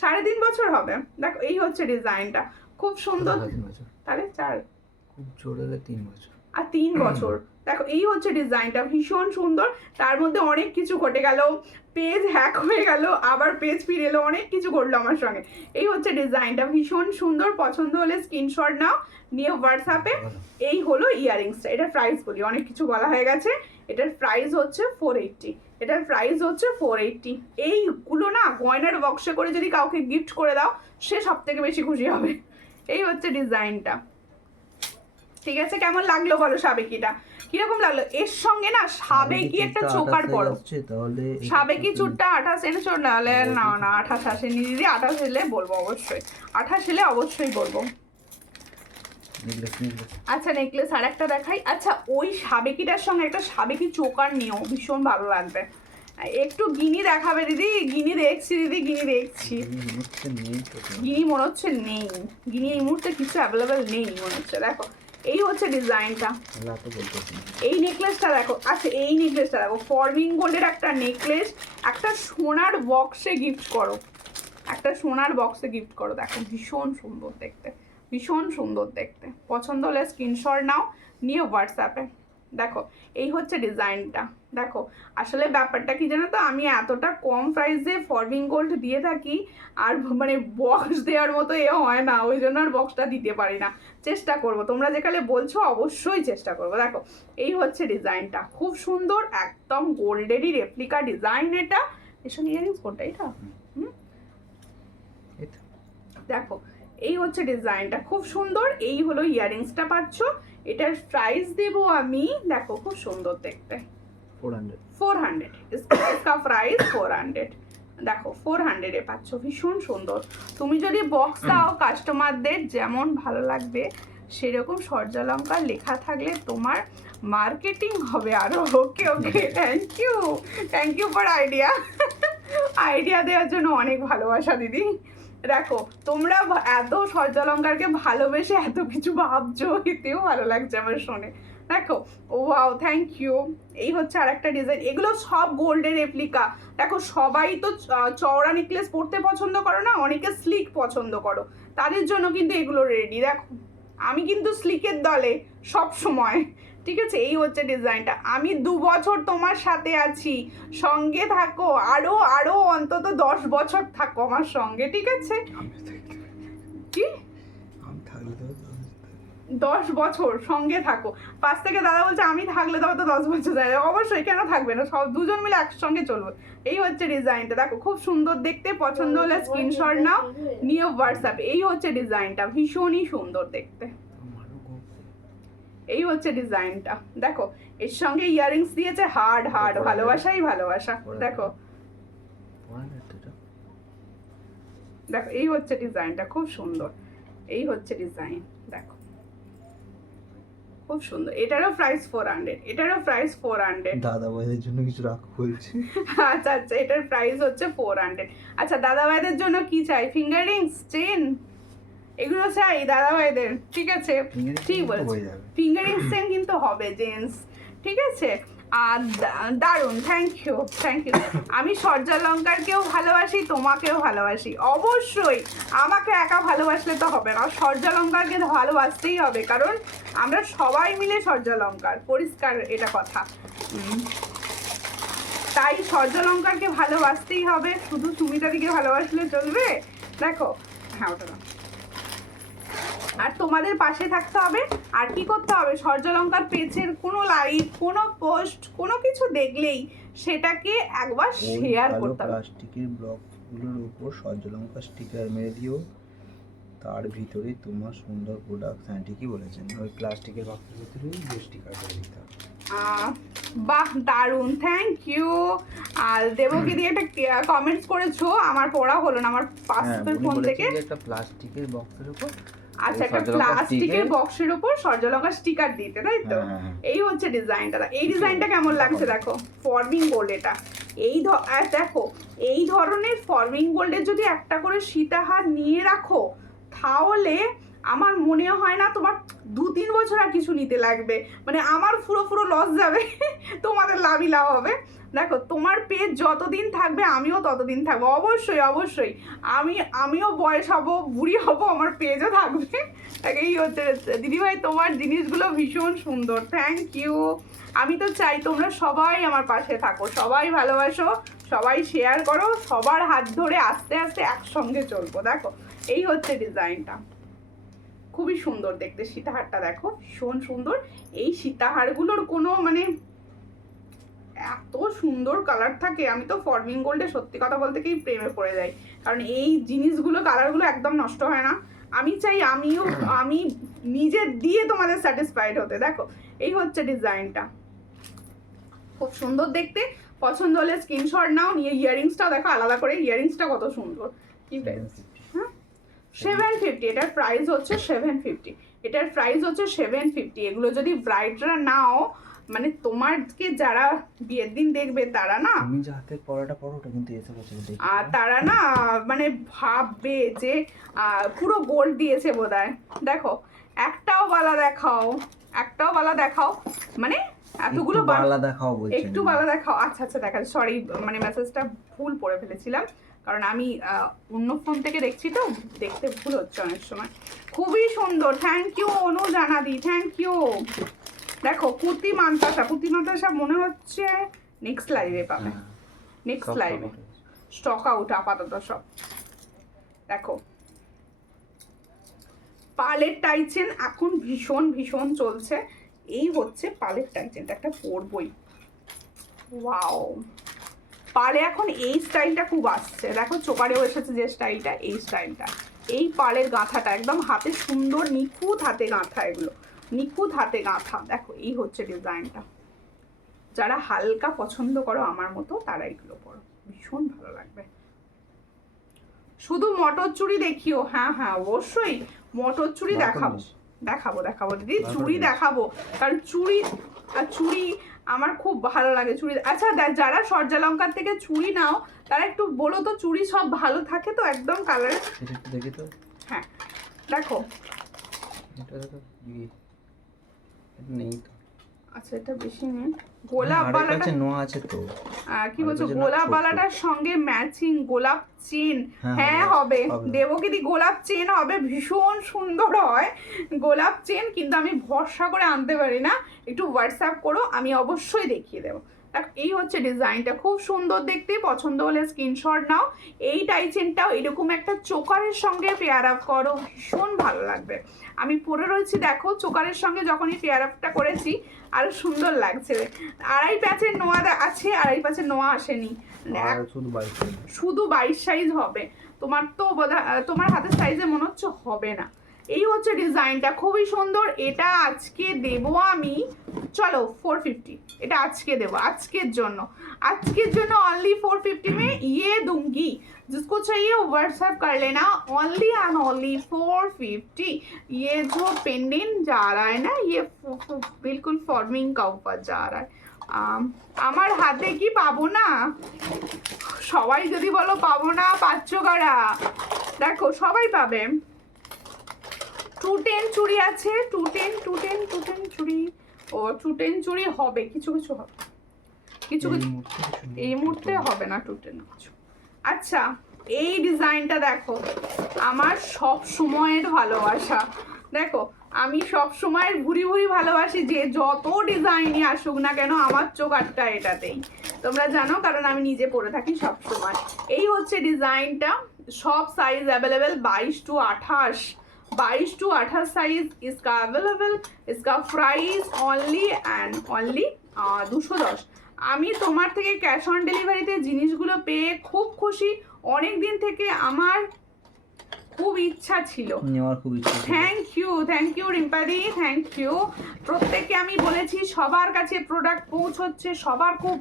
3.5 বছর হবে। দেখো এই হচ্ছে ডিজাইনটা, খুব সুন্দর। 3 বছর তাহলে 4, খুব জোরে 3 বছর আর 3 বছর। দেখো এই হচ্ছে ডিজাইনটা, ভীষণ সুন্দর। তার মধ্যে অনেক কিছু ঘটে গেল, পেজ হ্যাক হয়ে গেল, আবার পেজ ফিরে এলো, অনেক কিছু ঘটলো আমার সঙ্গে। এই হচ্ছে ডিজাইনটা, ভীষণ সুন্দর। পছন্দ হলে স্ক্রিনশট নাও, নিয়ে হোয়াটসঅ্যাপে। এই হলো ইয়ারিংসটা, এটার প্রাইস বলি, অনেক কিছু বলা হয়ে গেছে। এটার প্রাইস হচ্ছে 480, এটার প্রাইস হচ্ছে 480। এইগুলো না গয়নার বক্সে করে যদি কাউকে গিফট করে দাও, সে সব থেকে বেশি খুশি হবে। এই হচ্ছে ডিজাইনটা, ঠিক আছে। কেমন লাগলো বলো সাবেকিটা, কিরকম লাগলো? এর সঙ্গে না সাবেকি একটা চোকার পড়ো, সাবেকি চুটটা 28 এনেছো, নাহলে না না 28 আসেনি দিদি, 28 এলে বলবো অবশ্যই, 28 এলে অবশ্যই বলবো। আচ্ছা নেকলেস আর একটা দেখাই। আচ্ছা ওই সাবেকিটার সঙ্গে একটা সাবেকি চোকার নিও, ভীষণ ভালো লাগবে। একটু গিনি দেখাবে দিদি, গিনি দেখছি দিদি, গিনি দেখছি। গিনি মনে হচ্ছে নেই, গিনি এই মুহূর্তে কিছু অ্যাভেলেবেল নেই মনে হচ্ছে। দেখো এই হচ্ছে ডিজাইনটা, এই নেকলেসটা দেখো। আচ্ছা এই নেকলেসটা দেখো, ফরমিং গোল্ডের একটা নেকলেস, একটা সোনার বক্সে গিফট করো, একটা সোনার বক্সে গিফট করো। দেখো ভীষণ সুন্দর দেখতে, ভীষণ সুন্দর দেখতে। পছন্দ হলে স্ক্রিনশট নাও, নিয়ে হোয়াটসঅ্যাপে। দেখো এই হচ্ছে ডিজাইনটা। দেখো আসলে ব্যাপারটা কি জানো তো, আমি এতটা কম প্রাইসে ফরমিং গোল্ড দিয়ে থাকি, আর মানে বক্স দেওয়ার মতো এ হয় না, ওই জন্য আর বক্সটা দিতে পারি না। চেষ্টা করব, তোমরা যেখানে বলছো অবশ্যই চেষ্টা করব। দেখো এই হচ্ছে ডিজাইনটা, খুব সুন্দর, একদম গোল্ডেরই রেপ্লিকা ডিজাইন। এটা এসব ইয়ারিংস কোনটা, এটা দেখো এই হচ্ছে ডিজাইনটা, খুব সুন্দর। এই হলো ইয়ারিংসটা পাচ্ছ, এটার প্রাইস দেবো আমি, দেখো খুব সুন্দর দেখতে, 400 इसका प्राइस 400। দেখো 400 এ পাচ্ছ, ভীষণ সুন্দর। তুমি যদি বক্স দাও কাস্টমারদের যেমন ভালো লাগবে, সেরকম স্বর্ণালঙ্কার লেখা থাকলে তোমার মার্কেটিং হবে আরো। Okay okay, thank you for idea. Idea দেওয়ার জন্য অনেক ভালোবাসা দিদি। দেখো তোমরা এত স্বর্ণালঙ্কারকে ভালোবেসে এত কিছু ভাবছো, এতেও ভালো লাগছে আমার শুনে। দেখো ওয়াও, থ্যাংক ইউ। এই হচ্ছে আর একটা ডিজাইন, এগুলো সব গোল্ডের রেপ্লিকা। দেখো সবাই তো চওড়া নেকলেস পরতে পছন্দ করো না, অনেকে স্লিক পছন্দ করো, তাদের জন্য কিন্তু এগুলো রেডি। দেখো আমি কিন্তু স্লিকের দলে সব সময়, ঠিক আছে। এই হচ্ছে ডিজাইনটা, আমি 2 বছর তোমার সাথে আছি, সঙ্গে থাকো, আরো আরো অন্তত 10 বছর থাকো আমার সঙ্গে, ঠিক আছে। কি 10 বছর সঙ্গে থাকো, পাশ থেকে দাদা বলছে আমি থাকলে তবে তো 10 বছর যায়, অবশ্যই কেন থাকবে না, সব দুজন মিলে একসঙ্গে চলবো। এই হচ্ছে ডিজাইনটা, দেখো খুব সুন্দর দেখতে। পছন্দ হলে স্ক্রিনশট নাও, নিয়ে হোয়াটসঅ্যাপ। এই হচ্ছে ডিজাইনটা, ভীষণই সুন্দর দেখতে। এই হচ্ছে ডিজাইনটা, দেখো এর সঙ্গে ইয়ারিংস দিয়েছে, হার্ড ভালোবাসাই ভালোবাসা। দেখো দেখো এই হচ্ছে ডিজাইনটা, খুব সুন্দর। এই হচ্ছে ডিজাইন, দেখো খুব সুন্দর। এটারও প্রাইস 400, এটারও প্রাইস 400। দাদা ভাইদের জন্য কিছু রাখ বলছি। আচ্ছা আচ্ছা, এটার প্রাইস হচ্ছে 400। আচ্ছা দাদা ভাইদের জন্য কি চাই? ফিঙ্গার রিংস, চেন, এগুলো চাই দাদা ভাইদের, ঠিক আছে। ঠিক বলছি, ফিঙ্গার রিংস চেন কিন্তু হবে জেন্টস, ঠিক আছে। দারুণ, থ্যাংক ইউ। আমি সূর্যালঙ্কারকেও ভালোবাসি, তোমাকেও ভালোবাসি। অবশ্যই আমাকে একা ভালোবাসলে তো হবে না, সূর্যালঙ্কারকে ভালোবাসতেই হবে, কারণ আমরা সবাই মিলে সূর্যালঙ্কার, পরিষ্কার এটা কথা। তাই সূর্যালঙ্কারকে ভালোবাসতেই হবে, শুধু সুমিতাদিকে ভালোবাসলে চলবে? দেখো, হ্যাঁ ওটা না। আর তোমাদের পাশে থাকতে হবে। আর কি করতে হবে, সূর্যালঙ্কার পেজের কোনো লাইভ, কোনো পোস্ট, কোনো কিছু দেখলেই সেটাকে একবার শেয়ার করতে হবে। প্লাস্টিকের ব্লকগুলোর উপর সূর্যালঙ্কার স্টিকার মেরে দিও, তার ভিতরে তোমার সুন্দর প্রোডাক্ট। হ্যাঁ ঠিকই বলেছেন, ওই প্লাস্টিকের বক্সের ভিতরে স্টিকার করে দিতে হবে। বাহ, দারুণ, থ্যাংক ইউ। আর দেবগিরি একটা কমেন্টস করেছো, আমার পড়া হলো না, আমার পাসপোর্টের ফোন থেকে। একটা প্লাস্টিকের বক্সের উপর, আচ্ছা, একটা প্লাস্টিকের বক্সের উপর সূর্যালঙ্কার স্টিকার দিতে, তাই তো? এই হচ্ছে ডিজাইনটা। এই ডিজাইনটা কেমন লাগছে দেখো, ফর্মিং গোল্ড। এটা দেখো, এই ধরনের ফর্মিং গোল্ডের যদি একটা করে সীতাহার নিয়ে রাখো, তাহলে আমার মনে হয় না তোমার 2-3 বছর আর কিছু নিতে লাগবে, মানে আমার পুরো লস যাবে, তোমাদের লাভই লাভ হবে। দেখো, তোমার পেজ যতদিন থাকবে আমিও ততদিন থাকবো, অবশ্যই। আমিও বয়স হব, বুড়ি হব, আমার পেজও থাকবে। এই হচ্ছে দিদিভাই, তোমার জিনিসগুলো ভীষণ সুন্দর, থ্যাংক ইউ। আমি তো চাই তোমরা সবাই আমার পাশে থাকো, সবাই ভালোবাসো, সবাই শেয়ার করো, সবার হাত ধরে আস্তে আস্তে একসঙ্গে চলবো। দেখো, এই হচ্ছে ডিজাইনটা, খুবই সুন্দর দেখতে। সীতাহারটা দেখো, ভীষণ সুন্দর। এই সীতাহারগুলোর কোনো মানে এত সুন্দর কালার থাকে, আমি তো ফর্মিং গোল্ডে সত্যি কথা বলতে কি প্রেমে পড়ে যাই, কারণ এই জিনিসগুলো, কালারগুলো একদম নষ্ট হয় না। আমি চাই আমি নিজে দিয়ে তোমাদের স্যাটিসফাইড হতে। দেখো, এই হচ্ছে ডিজাইনটা, খুব সুন্দর দেখতে। পছন্দ হলে স্ক্রিনশট নাও, নিয়ে ইয়ারিংসটাও দেখো আলাদা করে, ইয়ারিংসটা কত সুন্দর। কি প্রাইস? হ্যাঁ, 750। এটার প্রাইস হচ্ছে 750। এটার প্রাইস হচ্ছে 750। এগুলো যদি ব্রাইডরা নাও, মানে তোমাকে যারা বিয়ের দিন দেখবে তারা না, তুমি যে হাতে পরাটা পরোটা কিন্তু এসে বসে দেখি, তারা না মানে ভাববে যে পুরো গোল্ড দিয়েছে বোধহয়। দেখো, একটাও বালা দেখাও, মানে এতগুলো বালা দেখাও বলছেন, একটু বালা দেখাও। আচ্ছা দেখা, সরি, মানে মেসেজটা ভুল পড়ে ফেলেছিলাম, কারণ আমি অন্য ফোন থেকে দেখছি তো, দেখতে ভুল হচ্ছে অনেক সময়। খুবই সুন্দর, থ্যাংক ইউ অনু জানাদি, থ্যাংক ইউ। দেখো, পুঁতি মান্তাসা মনে হচ্ছে নেক্সট লাইভে পাবে, নেক্সট লাইভে স্টক আউট আপাতত সব। দেখো, পালের টাইচেন এখন ভীষণ চলছে। এই হচ্ছে পালের টাইচেনটা, একটা পরবই। ওয়াও, পালে এখন এই স্টাইলটা খুব আসছে। দেখো, চোকারেও এসেছে যে স্টাইলটা, এই স্টাইলটা, এই পালের গাঁথাটা একদম হাতে সুন্দর, নিখুঁত হাতে গাঁথা, এগুলো নিখুঁত হাতে গাঁথা। দেখো, এই হচ্ছে ডিজাইনটা। যারা হালকা পছন্দ করো আমার মতো, তারা এগুলো পরো, ভীষণ ভালো লাগবে। শুধু মটর চুড়ি দেখিও। হ্যাঁ অবশ্যই মটর চুড়ি দেখাবো দিদি, চুড়ি দেখাবো, কারণ চুড়ি আমার খুব ভালো লাগে চুড়ি। আচ্ছা, যারা সূর্যালঙ্কার থেকে চুড়ি নাও, তারা একটু বলো তো, চুড়ি সব ভালো থাকে তো একদম কালার? দেখি তো। হ্যাঁ, দেখো, নেই তো। আচ্ছা, এটা বেশি নেই। গোলাপ বালাটা নোয়া আছে তো, কি বলছো? গোলাপ বালাটার সঙ্গে ম্যাচিং গোলাপ চেন। হ্যাঁ হবে, দেবগিরি গোলাপ চেন হবে, ভীষণ সুন্দর হয় গোলাপ চেন, কিন্তু আমি ভরসা করে আনতে পারি না। একটু হোয়াটসঅ্যাপ করো, আমি অবশ্যই দেখিয়ে দেবো। এই হচ্ছে ডিজাইনটা, খুব সুন্দর দেখতে। পছন্দ হলে স্ক্রিনশট নাও। এই টাইচেনটাও এরকম একটা চোকারের সঙ্গে পেয়ার আপ করো, ভীষণ ভালো লাগবে। আমি পরে রয়েছি, দেখো, চোকারের সঙ্গে যখনই পেয়ার আপটা করেছি আরো সুন্দর লাগছে। 2.5 প্যাচের নোয়া আছে, 2.5 প্যাচের নোয়া আসেনি, শুধু 22 সাইজ হবে। তোমার তো তোমার হাতের সাইজে মনে হচ্ছে হবে না। এই হচ্ছে ডিজাইনটা, খুবই সুন্দর। এটা আজকে দেবো আমি, চলো 450। এটা আজকে দেবো, আজকের জন্য অনলি 450 में ये दूंगी। जिसको चाहिए व्हाट्सएप कर लेना, ओनली एंड ओनली 450। ये जो पेंडेंट जा रहा है ना, ये बिल्कुल फॉर्मिंग का ऊपर जा रहा है। আমার হাতে কি পাবো না? সবাই যদি বলো পাবো না, পাচ্ছ কারা? দেখো, সবাই পাবে। 210 চুড়ি আছে, 210 চুড়ি। ও 210 চুড়ি হবে, কিছু হবে। কিছু কিছু এই মুহূর্তে হবে না টুটে না কিছু। আচ্ছা এই ডিজাইনটা দেখো, আমার সব সময়ের ভালোবাসা। দেখো আমি সব সময় ভুরি ভুরি ভালোবাসি, যে যত ডিজাইনই আসুক না কেন আমার চোখ আটকা এটাতেই, তোমরা জানো, কারণ আমি নিজে পরে থাকি সব সময়। এই হচ্ছে ডিজাইনটা, সব size available, 22 to 28, 22 to 28 size इसका अवेलेबल। इसका प्राइस অনলি অ্যান্ড অনলি 210। আমি তোমার থেকে ক্যাশ অন ডেলিভারিতে জিনিসগুলো পেয়ে খুব খুশি। অনেক দিন থেকে আমার খুব ইচ্ছা ছিল, নেওয়ার খুব ইচ্ছা ছিল। থ্যাংক ইউ রিম্পাদি, থ্যাংক ইউ। প্রত্যেককে আমি বলেছি সবার কাছে প্রোডাক্ট পৌঁছচ্ছে, সবার খুব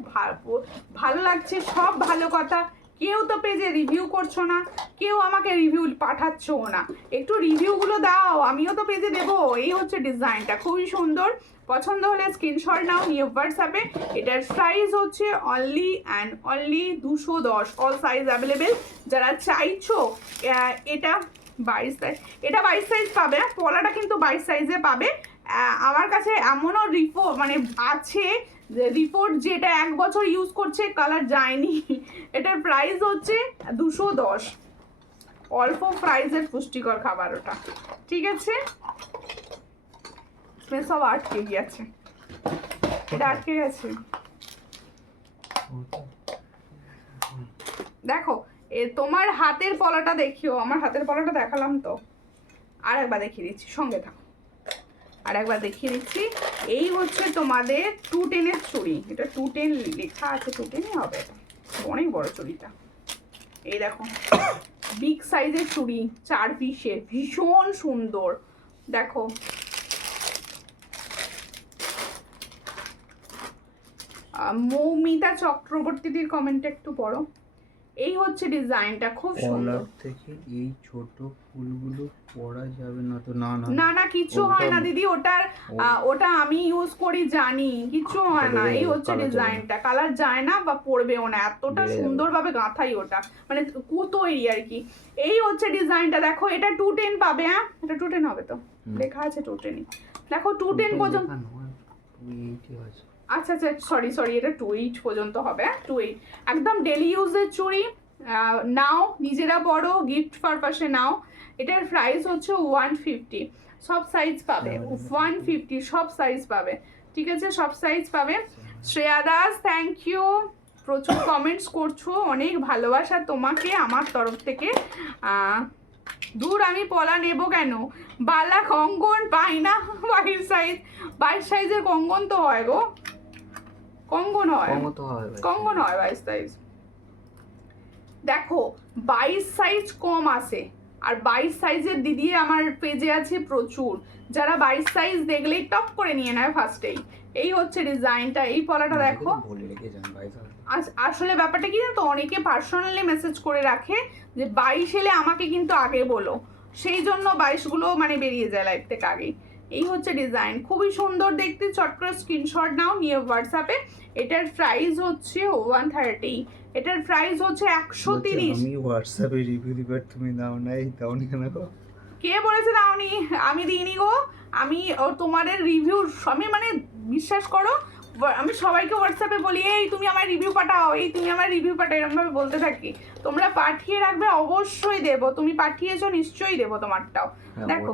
ভালো লাগছে, সব ভালো কথা। কেউ তো পেজে রিভিউ করছো না, কেউ আমাকে রিভিউ পাঠাচ্ছও না, একটু রিভিউগুলো দাও, আমিও তো পেজে দেবো। এই হচ্ছে ডিজাইনটা, খুবই সুন্দর। পছন্দ হলে স্ক্রিনশট নাও, নিয়ে হোয়াটসঅ্যাপে। এটার প্রাইস হচ্ছে only and only 210, all size available. যারা চাইছো এটা 22 সাইজ, এটা 22 সাইজ পাবে, পলাটা কিন্তু 22 সাইজে পাবে। আমার কাছে এমনও মানে আছে রিপোর্ট যেটা 1 বছর ইউজ করছে, কালার যায়নি। এটার প্রাইস হচ্ছে 210, অল্প প্রাইসের পুষ্টিকর খাবার ওটা, ঠিক আছে। সব আটকে গিয়েছে, এটা আটকে গেছে। দেখো তোমার হাতের পলাটা দেখিও, আমার হাতের পলাটা দেখালাম তো, আর একবার দেখিয়ে দিচ্ছি, সঙ্গে থাকো, আর একবার দেখিয়ে দিচ্ছি। এই হচ্ছে তোমাদের 210 চুড়ি, এটা 210 লেখা আছে, 210 হবে, অনেক বড় চুড়িটা। এই দেখো বিগ সাইজের চুড়ি, 4 পিসের, ভীষণ সুন্দর। দেখো মৌমিতা চক্রবর্তীদের কমেন্টে একটু পড়ো। এই হচ্ছে ডিজাইনটা, খুব সুন্দর। থেকে এই ছোট ফুলগুলো পরা যাবে না তো? না না না না কিছু হয় না দিদি, ওটা আমি ইউজ করি, জানি কিছু হয় না। এই হচ্ছে ডিজাইনটা, কালার যায় না বা পরবেও না, এতটা সুন্দরভাবে গাঁথাই ওটা, মানে কুতোই আর কি। এই হচ্ছে ডিজাইনটা, দেখো এটা 210 পাবে। হ্যাঁ এটা 210 হবে তো, লেখা আছে 210। দেখো 210 পর্যন্ত, আচ্ছা আচ্ছা সরি এটা 28 পর্যন্ত হবে, 28 একদম ডেলি ইউজের চুড়ি। নাও নিজেরা পড়ো, গিফট পারপাসে নাও। এটার প্রাইস হচ্ছে 150, সব সাইজ পাবে, 150 সব সাইজ পাবে, ঠিক আছে, সব সাইজ পাবে। শ্রেয়া দাস থ্যাংক ইউ, প্রচুর কমেন্টস করছো, অনেক ভালোবাসা তোমাকে আমার তরফ থেকে। দূর আমি পলা নেব কেন, বালা কঙ্গন পাই না 22 সাইজ, 22 সাইজের কঙ্গন তো হয় গো, কঙ্গন হয় 22 সাইজ। দেখো 22 সাইজ কম আসে, আর 22 সাইজের দিদি আমার পেজে আছে প্রচুর, যারা 22 সাইজ দেখলেই টপ করে নিয়ে নেয় ফার্স্টেই। এই হচ্ছে ডিজাইনটা, এই পলাটা দেখো। আসলে ব্যাপারটা কি জানো তো, অনেকে পার্সোনালি মেসেজ করে রাখে যে 22 এলে আমাকে কিন্তু আগে বলো, সেই জন্য 22গুলো মানে বেরিয়ে যায় লাইভ থেকে আগেই। এই হচ্ছে ডিজাইন, খুবই সুন্দর দেখতে, চট করে স্ক্রিনশট নাও, নিয়ে হোয়াটসঅ্যাপে। এটার প্রাইস হচ্ছে 130, এটার প্রাইস হচ্ছে 130। আমি হোয়াটসঅ্যাপে রিভিউ দিবার, তুমি দাওনি কেন গো? কে বলেছে দাওনি? আমি দিইনি গো, আমি তোমাদের রিভিউ, আমি মানে বিশ্বাস করো আমি সবাইকে হোয়াটসঅ্যাপে বলি এই তুমি আমার রিভিউ পাঠাও, এই তুমি আমার রিভিউ পাঠাও, এরকমভাবে বলতে থাকি। তোমরা পাঠিয়ে রাখবে, অবশ্যই দেবো, তুমি পাঠিয়েছো নিশ্চয়ই দেবো তোমারটাও। দেখো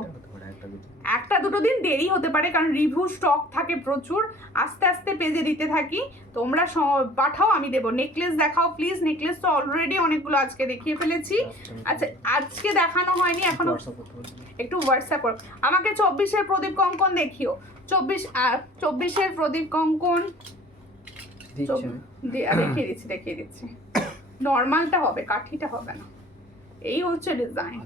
একটা দুটো দিন দেরি হতে পারে, কারণ রিভিউ স্টক থাকে প্রচুর, আস্তে আস্তে পেজে দিতে থাকি, তোমরা পাঠাও আমি দেবো। নেকলেস দেখাও প্লিজ, নেকলেস তো অলরেডি অনেকগুলো আজকে দেখিয়ে ফেলেছি। আচ্ছা আজকে দেখানো হয়নি এখনো, একটু হোয়াটসঅ্যাপ করো আমাকে। 24-এর প্রদীপ কঙ্কন দেখিও, 24-এর প্রদীপ কঙ্কন দেখিয়ে দিচ্ছি। নর্মালটা হবে, কাঠিটা হবে না। এই হচ্ছে ডিজাইন,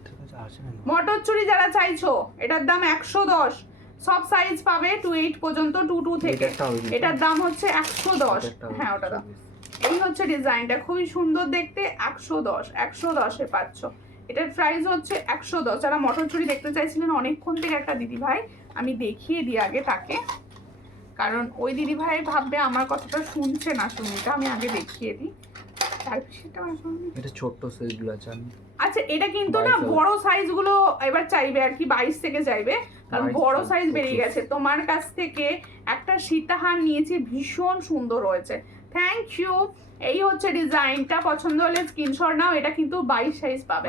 মটর চুড়ি যারা চাইছো, এটার দাম 110, সব সাইজ পাবে 28 পর্যন্ত, 22 থেকে। এটার দাম হচ্ছে 110, হ্যাঁ ওটা দাম। এই হচ্ছে ডিজাইনটা, খুবই সুন্দর দেখতে, 110 পাচ্ছ। এটার প্রাইস হচ্ছে 110। যারা মটর চুড়ি দেখতে চাইছিলেন অনেকক্ষণ থেকে একটা দিদি ভাই, আমি দেখিয়ে দিই আগে তাকে, কারণ ওই দিদি ভাই ভাববে আমার কথাটা শুনছে না, শুনিটা আমি আগে দেখিয়ে দিই। এটা ছোট সাইজগুলো আছে। আচ্ছা এটা কিন্তু না বড় সাইজগুলো এবার চাইবে আর কি, 22 থেকে চাইবে, কারণ বড় সাইজ বেরিয়ে গেছে। তোমার কাছ থেকে একটা সীতাহার নিয়েছি, ভীষণ সুন্দর হয়েছে, থ্যাংক ইউ। এই হচ্ছে ডিজাইনটা, পছন্দ হলে স্ক্রিনশট নাও। এটা কিন্তু 22 সাইজ পাবে,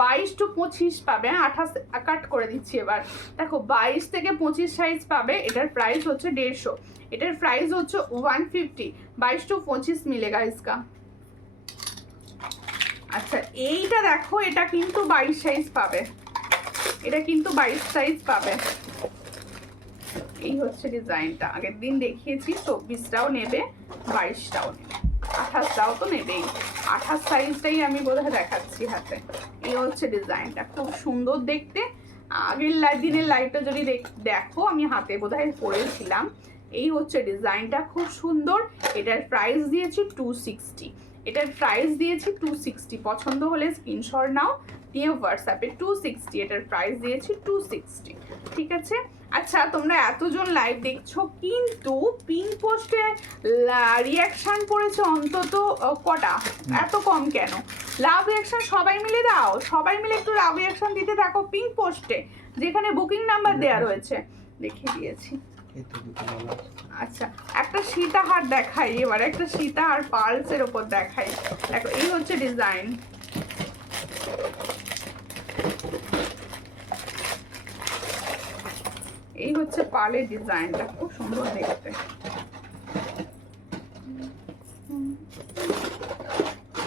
22 to 25 পাবে। 28 কাট করে দিচ্ছি এবার। দেখো 22 থেকে 25 সাইজ পাবে। এটার প্রাইস হচ্ছে 150, এটার প্রাইস হচ্ছে 150। 22 to 25 মিলেগা ইসকা। আচ্ছা এইটা দেখো, এটা কিন্তু 22 সাইজ পাবে, এটা কিন্তু 22 সাইজ পাবে। এই হচ্ছে ডিজাইনটা, আগের দিন দেখিয়েছি। 24টাও নেবে, 22টাও নেবে, 28টাও তো নেবেই। 28 সাইজটাই আমি বোধহয় দেখাচ্ছি হাতে। এই হচ্ছে ডিজাইনটা, খুব সুন্দর দেখতে। আগের দিনের লাইভটা যদি দেখো, আমি হাতে বোধহয় পরেছিলাম। এই হচ্ছে ডিজাইনটা, খুব সুন্দর। এটার প্রাইস দিয়েছি 260, এটার প্রাইস দিয়েছি 260। পছন্দ হলে স্ক্রিনশট নাও, নিয়ে হোয়াটসঅ্যাপে 260, এটার প্রাইস দিয়েছি 260। ঠিক আছে। আচ্ছা তোমরা এতজন লাইভ দেখছো, কিন্তু পিন পোস্টে রিয়াকশন পড়েছে অন্তত কটা? এত কম কেন? লাভ রিয়াকশন সবাই মিলে দাও, সবাই মিলে একটু লাভ রিয়াকশন দিতে থাকো পিন পোস্টে, যেখানে বুকিং নাম্বার দেওয়া রয়েছে। দেখিয়ে দিয়েছি। আচ্ছা একটা সীতাহার দেখাই এবার, একটা সীতাহার পার্লসের ওপর দেখাই। দেখো এই হচ্ছে ডিজাইন। এই হচ্ছে পার্লের ডিজাইনটা, খুব সুন্দর দেখতে।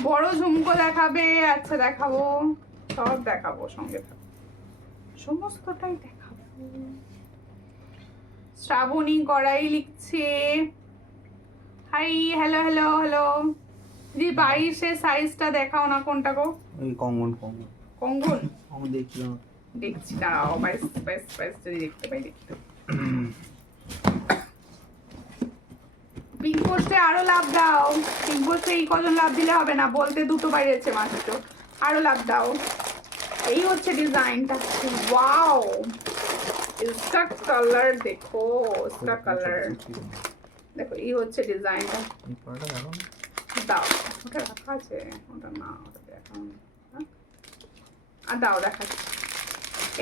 বড় ঝুমকো দেখাবে? আচ্ছা দেখাবো, সব দেখাবো, সঙ্গে থাকো, সমস্তটাই দেখাবো। শ্রাবণী কড়াই লিখছে হাই, হ্যালো হ্যালো হ্যালো। জি 22 সাইজটা দেখাও না, কোনটা গো? ওই কঙ্গন কঙ্গন কঙ্গন আমি দেখলাম, দেখছি, দাঁড়াও। 22 যদি দেখতে পাই, দেখতে পিঙ্ক পোস্টে আরো লাভ দাও। পিঙ্ক পোস্টে এই কজন লাভ দিলে হবে না, বলতে দুটো বাইরেছে মাত্র, আরো লাভ দাও। এই হচ্ছে ডিজাইনটা, ওয়াও। इसका কালার দেখো, इसका কালার দেখো। এই হচ্ছে ডিজাইনটা, দাও। ওটা রাখা আছে, ওটা না, ওটা দেখাও আর দাও, দেখাচ্ছি।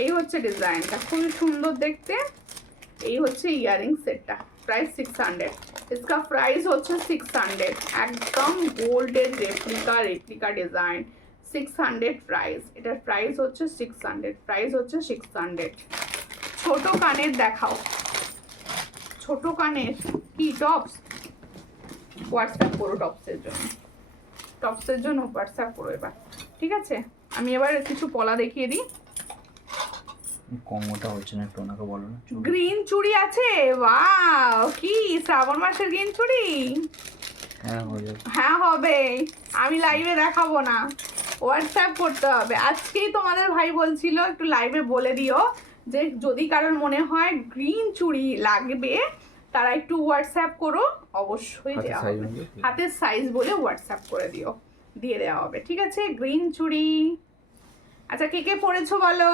এই হচ্ছে ডিজাইনটা, খুবই সুন্দর দেখতে। এই হচ্ছে ইয়ারিং সেটটা, প্রাইস 600। इसका প্রাইস হচ্ছে 600, একদম গোল্ডের রেপ্লিকা ডিজাইন। 600 প্রাইস, এটার প্রাইস হচ্ছে 600, প্রাইস হচ্ছে 600। ছোট কানের দেখাও, ছোট কানের কি টপস? হোয়াটসঅ্যাপ করো টপসের জন্য, টপসের জন্য হোয়াটসঅ্যাপ করো এবার। ঠিক আছে, আমি এবার কিছু পলা দেখিয়ে দিই। কঙ্গটা হচ্ছে না, একটু ওনাকে বলো না। গ্রিন চুড়ি আছে, ওয়াও। কি শ্রাবণ মাসের গ্রিন চুড়ি? হ্যাঁ হয়ে যাবে, হ্যাঁ হবে, আমি লাইভে দেখাবো না, হোয়াটসঅ্যাপ করতে হবে। আজকেই তোমাদের ভাই বলছিল একটু লাইভে বলে দিও যে যদি কারোর মনে হয় গ্রিন চুড়ি লাগবে, তারা একটু হোয়াটসঅ্যাপ করো, অবশ্যই দেওয়া হবে। হাতের সাইজ বলে হোয়াটসঅ্যাপ করে দিও, দিয়ে দেওয়া হবে। ঠিক আছে, গ্রিন চুড়ি। আচ্ছা কে কে পরেছো বলো,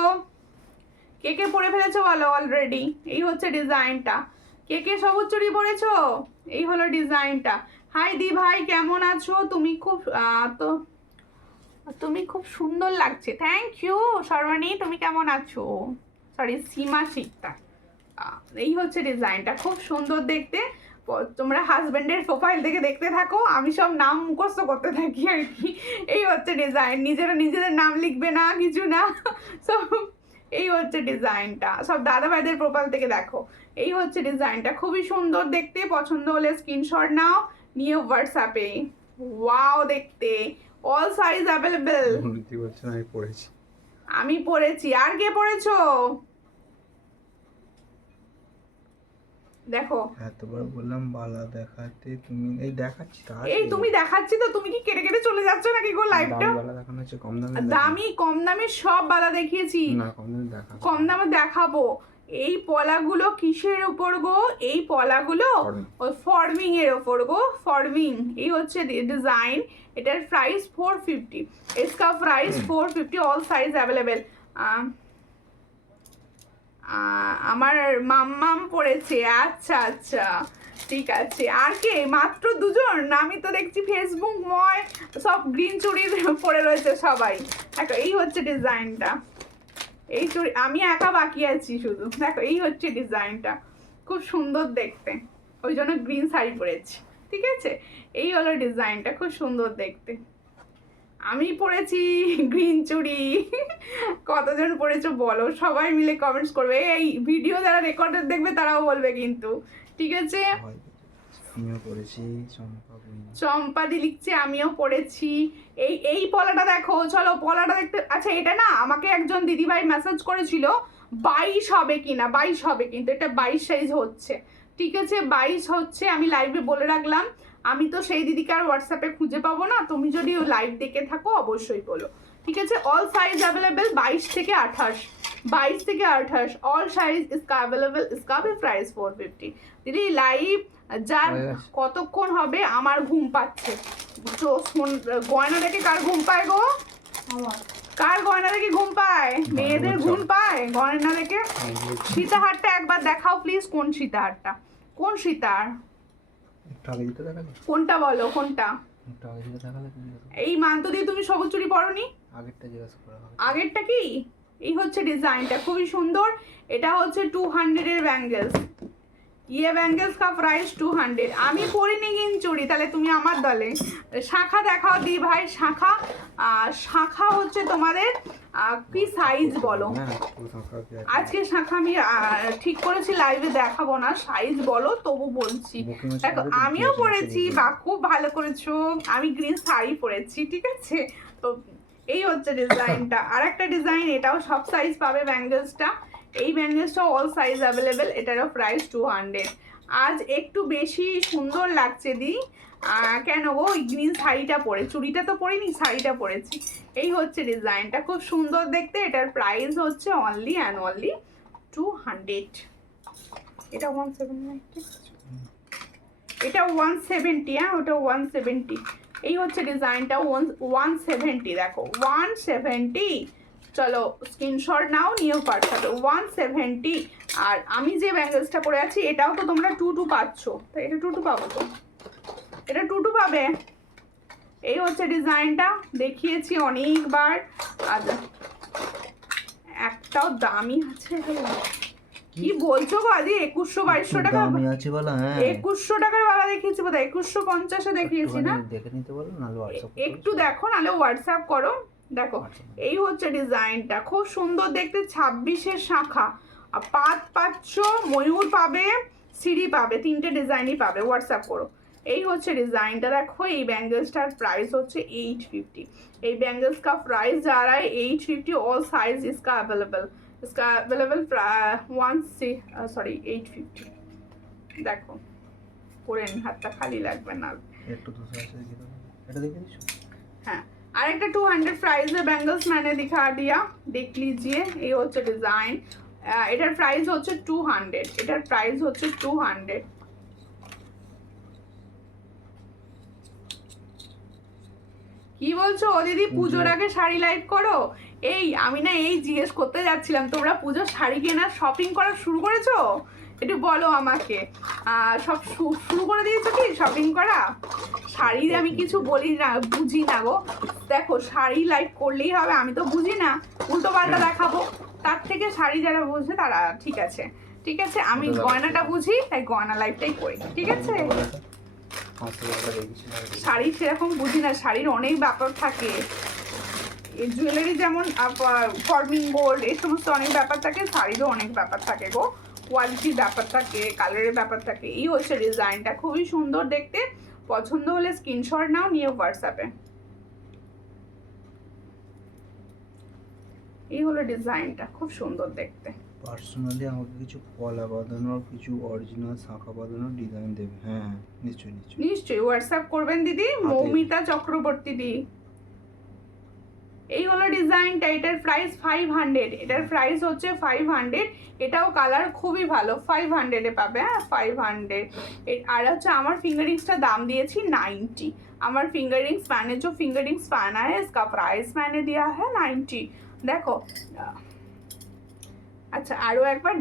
কে কে পরে ফেলেছো বলো অলরেডি। এই হচ্ছে ডিজাইনটা, কে কে সবুজ চুড়ি পরেছো? এই হলো ডিজাইনটা। হাই দি ভাই, কেমন আছো? তুমি খুব সুন্দর লাগছে, থ্যাংক ইউ। সর্বাণী তুমি কেমন আছো? সরি, সীমা শিকদার। এই হচ্ছে ডিজাইনটা, খুব সুন্দর দেখতে। তোমরা হাজবেন্ডের প্রোফাইল থেকে দেখতে থাকো, আমি সব নাম মুখস্থ করতে থাকি আর কি। এই হচ্ছে ডিজাইন, নিজেদের নাম লিখবে না, কিছু না। সব এই হচ্ছে ডিজাইনটা, সব দাদা ভাইদের প্রোফাইল থেকে দেখো। এই হচ্ছে ডিজাইনটা, খুবই সুন্দর দেখতে। পছন্দ হলে স্ক্রিনশট নাও, নিয়ে হোয়াটসঅ্যাপে। ওয়াও দেখতে, অল সাইজ অ্যাভেলেবেল। আমি পড়েছি, আমি পড়েছি, আর কে পড়েছো? দেখো এতবার বললাম বালা দেখাতে, তুমি এই দেখাচ্ছি, এই তুমি দেখাচ্ছি তো, তুমি কি কেটে কেটে চলে যাচ্ছ নাকি গো লাইভটা? বালা দেখানো হচ্ছে কম দামে, দামি কম দামি সব বালা দেখিয়েছি, না কম দামে দেখাবো, কম দামে দেখাবো। এই পলাগুলো কিসের উপর গো? এই পলাগুলো ওই ফর্মিং এর উপর গো, ফর্মিং। এই হচ্ছে ডিজাইন, এটার প্রাইস 450, इसका প্রাইস 450, অল সাইজ অ্যাভেলেবেল। আমার মাম্মাম পড়েছে, আচ্ছা আচ্ছা ঠিক আছে। আর কে? মাত্র দুজন? আমি তো দেখছি ফেসবুক ময় সব গ্রিন চুড়ি পরে রয়েছে সবাই। দেখো এই হচ্ছে ডিজাইনটা, এই চুড়ি আমি একা বাকি আছি শুধু। দেখো এই হচ্ছে ডিজাইনটা, খুব সুন্দর দেখতে, ওই জন্য গ্রিন শাড়ি পরেছি। ঠিক আছে, এই হলো ডিজাইনটা, খুব সুন্দর দেখতে। আমি পরেছি গ্রিন চুড়ি, কতজন পরেছো বলো, সবাই মিলে কমেন্টস করবে, এই ভিডিও যারা রেকর্ডেড দেখবে তারাও বলবে কিন্তু, ঠিক আছে। আমিও পরেছি, চম্পাদি লিখছে আমিও পরেছি। এই পলাটা দেখো, চলো পলাটা দেখতে। আচ্ছা এটা না আমাকে একজন দিদিভাই মেসেজ করেছিল 22 হবে কিনা, 22 হবে, কিন্তু এটা 22 সাইজ হচ্ছে, ঠিক আছে 22 হচ্ছে। আমি লাইভে বলে রাখলাম, আমি তো সেই দিদিকে আর হোয়াটসঅ্যাপে খুঁজে পাবো না, তুমি যদি লাইভ দেখে থাকো অবশ্যই বলো, ঠিক আছে। অল সাইজ অ্যাভেলেবেল 22 থেকে 28, 22 থেকে 28 অল সাইজ इसका अवेलेबल, इसका भी प्राइस 450। দিদি লাইভ যার কতক্ষণ হবে, আমার ঘুম পাচ্ছে তো গয়না দেখে কার ঘুম পায় গো, কার গয়না দেখে ঘুম পায়, মেয়েদের ঘুম পায় গয়না দেখে। সীতাহারটা একবার দেখাও প্লিজ, কোন সীতাহারটা, কোন সীতাহার, কোনটা বলো কোনটা, এই মান্ত দিয়ে তুমি সবুজ চুড়ি পরোনি, আগেরটা কি, এই হচ্ছে ডিজাইনটা খুবই সুন্দর। এটা হচ্ছে 200 এর ব্যাঙ্গেলস, ইয়ে ব্যাঙ্গেলস কা প্রাইস 200। আমি পরিনি কিন্তু চুড়ি, তাহলে তুমি আমার দলে। শাখা দেখাও দি ভাই, শাখা, শাখা হচ্ছে তোমাদের কি সাইজ বলো, আজকে শাখা আমি ঠিক করেছি লাইভে দেখাবো না, সাইজ বলো তবু বলছি। দেখো আমিও পরেছি, বা খুব ভালো করেছো, আমি গ্রিন শাড়ি পরেছি, ঠিক আছে। তো এই হচ্ছে ডিজাইনটা। আর একটা ডিজাইন, এটাও সব সাইজ পাবে ব্যাঙ্গেলসটা, এই ব্যাঙ্গেলসটা অল সাইজ অ্যাভেলেবেল, এটারও প্রাইস 200। আজ একটু বেশি সুন্দর লাগছে দি, কেন গো ওই গ্রিন শাড়িটা পরে, চুড়িটা তো পরিনি, শাড়িটা পরেছি। এই হচ্ছে ডিজাইনটা, খুব সুন্দর দেখতে, এটার প্রাইস হচ্ছে অনলি অ্যান্ড অনলি 200। এটা 170, এটা 170, হ্যাঁ ওটা 170। এই হচ্ছে ডিজাইনটা 170, দেখো 170। চলো স্ক্রিনশট নাও, নিয়েও পাঠাবে 170। আর আমি যে ব্যাঙ্গেলসটা পরে আছি এটাও তো তোমরা 22 পাচ্ছ, তো এটা 22 পাবো তো, এটা 22 পাবে। এই হচ্ছে ডিজাইনটা, দেখিয়েছি অনেকবার, আর একটাও দামি আছে, কি বলছো গো আদি, 2100-2200 টাকা দামি আছে বলা, হ্যাঁ 2100 টাকার বাবা দেখিয়েছি বোধহয়, 2150 দেখিয়েছি না, দেখে নিতে বলো, নালে হোয়াটসঅ্যাপ একটু দেখো, নালে হোয়াটসঅ্যাপ করো। দেখো এই হচ্ছে ডিজাইনটা, খুব সুন্দর দেখতে, 26-এর শাখা, পাত পাচ্ছ, ময়ূর পাবে, সিঁড়ি পাবে, তিনটে ডিজাইনই পাবে, হোয়াটসঅ্যাপ করো। এই হচ্ছে ডিজাইনটা, দেখো এই ব্যাঙ্গেলসটার প্রাইস হচ্ছে 850। এই ব্যাঙ্গেলস का प्राइस जा रहा है 850, ऑल साइज इसका अवेलेबल, इसका अवेलेबल 850। দেখো পরে হাতটা খালি লাগবে না, একটু दूसरा से देखो, এটা দেখে নিছো, হ্যাঁ। আর একটা 200 प्राइस है बैंगल्स, मैंने दिखा दिया, देख लीजिए। এই হচ্ছে ডিজাইন, এটার প্রাইস হচ্ছে 200, এটার প্রাইস হচ্ছে 200। কি বলছো ও দিদি, পুজোর আগে শাড়ি লাইভ করো? এই আমি না এই জিজ্ঞেস করতে যাচ্ছিলাম, তোমরা পুজোর শাড়ি কেনার শপিং করা শুরু করেছো? একটু বলো আমাকে, সব শুরু করে দিয়েছো কি শপিং করা? শাড়ি আমি কিছু বলি না, বুঝি না গো, দেখো শাড়ি লাইভ করলেই হবে, আমি তো বুঝি না, উল্টো পাল্টা দেখাবো, তার থেকে শাড়ি যারা বুঝে তারা, ঠিক আছে ঠিক আছে, আমি গয়নাটা বুঝি তাই গয়না লাইভটাই করি, ঠিক আছে। শাড়ি সেরকম বুঝি না, শাড়ির অনেক ব্যাপার থাকে, জুয়েলারি যেমন ফর্মিং গোল্ড এই সমস্ত অনেক ব্যাপার থাকে, শাড়িরও অনেক ব্যাপার থাকে গো, কোয়ালিটির ব্যাপার থাকে, কালারের ব্যাপার থাকে। এই হচ্ছে ডিজাইনটা, খুবই সুন্দর দেখতে, পছন্দ হলে স্ক্রিনশট নাও, নিয়ে হোয়াটসঅ্যাপে। এই হলো ডিজাইনটা, খুব সুন্দর দেখতে। পার্সোনালি আমাকে কিছু পলা বাঁধানোর, কিছু অরিজিনাল শাখা বাঁধানোর ডিজাইন দেবে, হ্যাঁ নিশ্চয়ই নিশ্চয়ই নিশ্চয়ই হোয়াটসঅ্যাপ করবেন দিদি, মৌমিতা চক্রবর্তী দি। এই হলো ডিজাইনটা, এটার প্রাইস 500, এটার প্রাইস হচ্ছে 500, এটাও কালার খুবই ভালো, 500 এ পাবে, হ্যাঁ 500। আর হচ্ছে আমার फिंगरिंग्सটা দাম দিয়েছি 90। আমার फिंगरिंग्स मैंने जो फिंगरिंग्स पहना है इसका प्राइस मैंने दिया है 90। দেখো আচ্ছা আরো একবার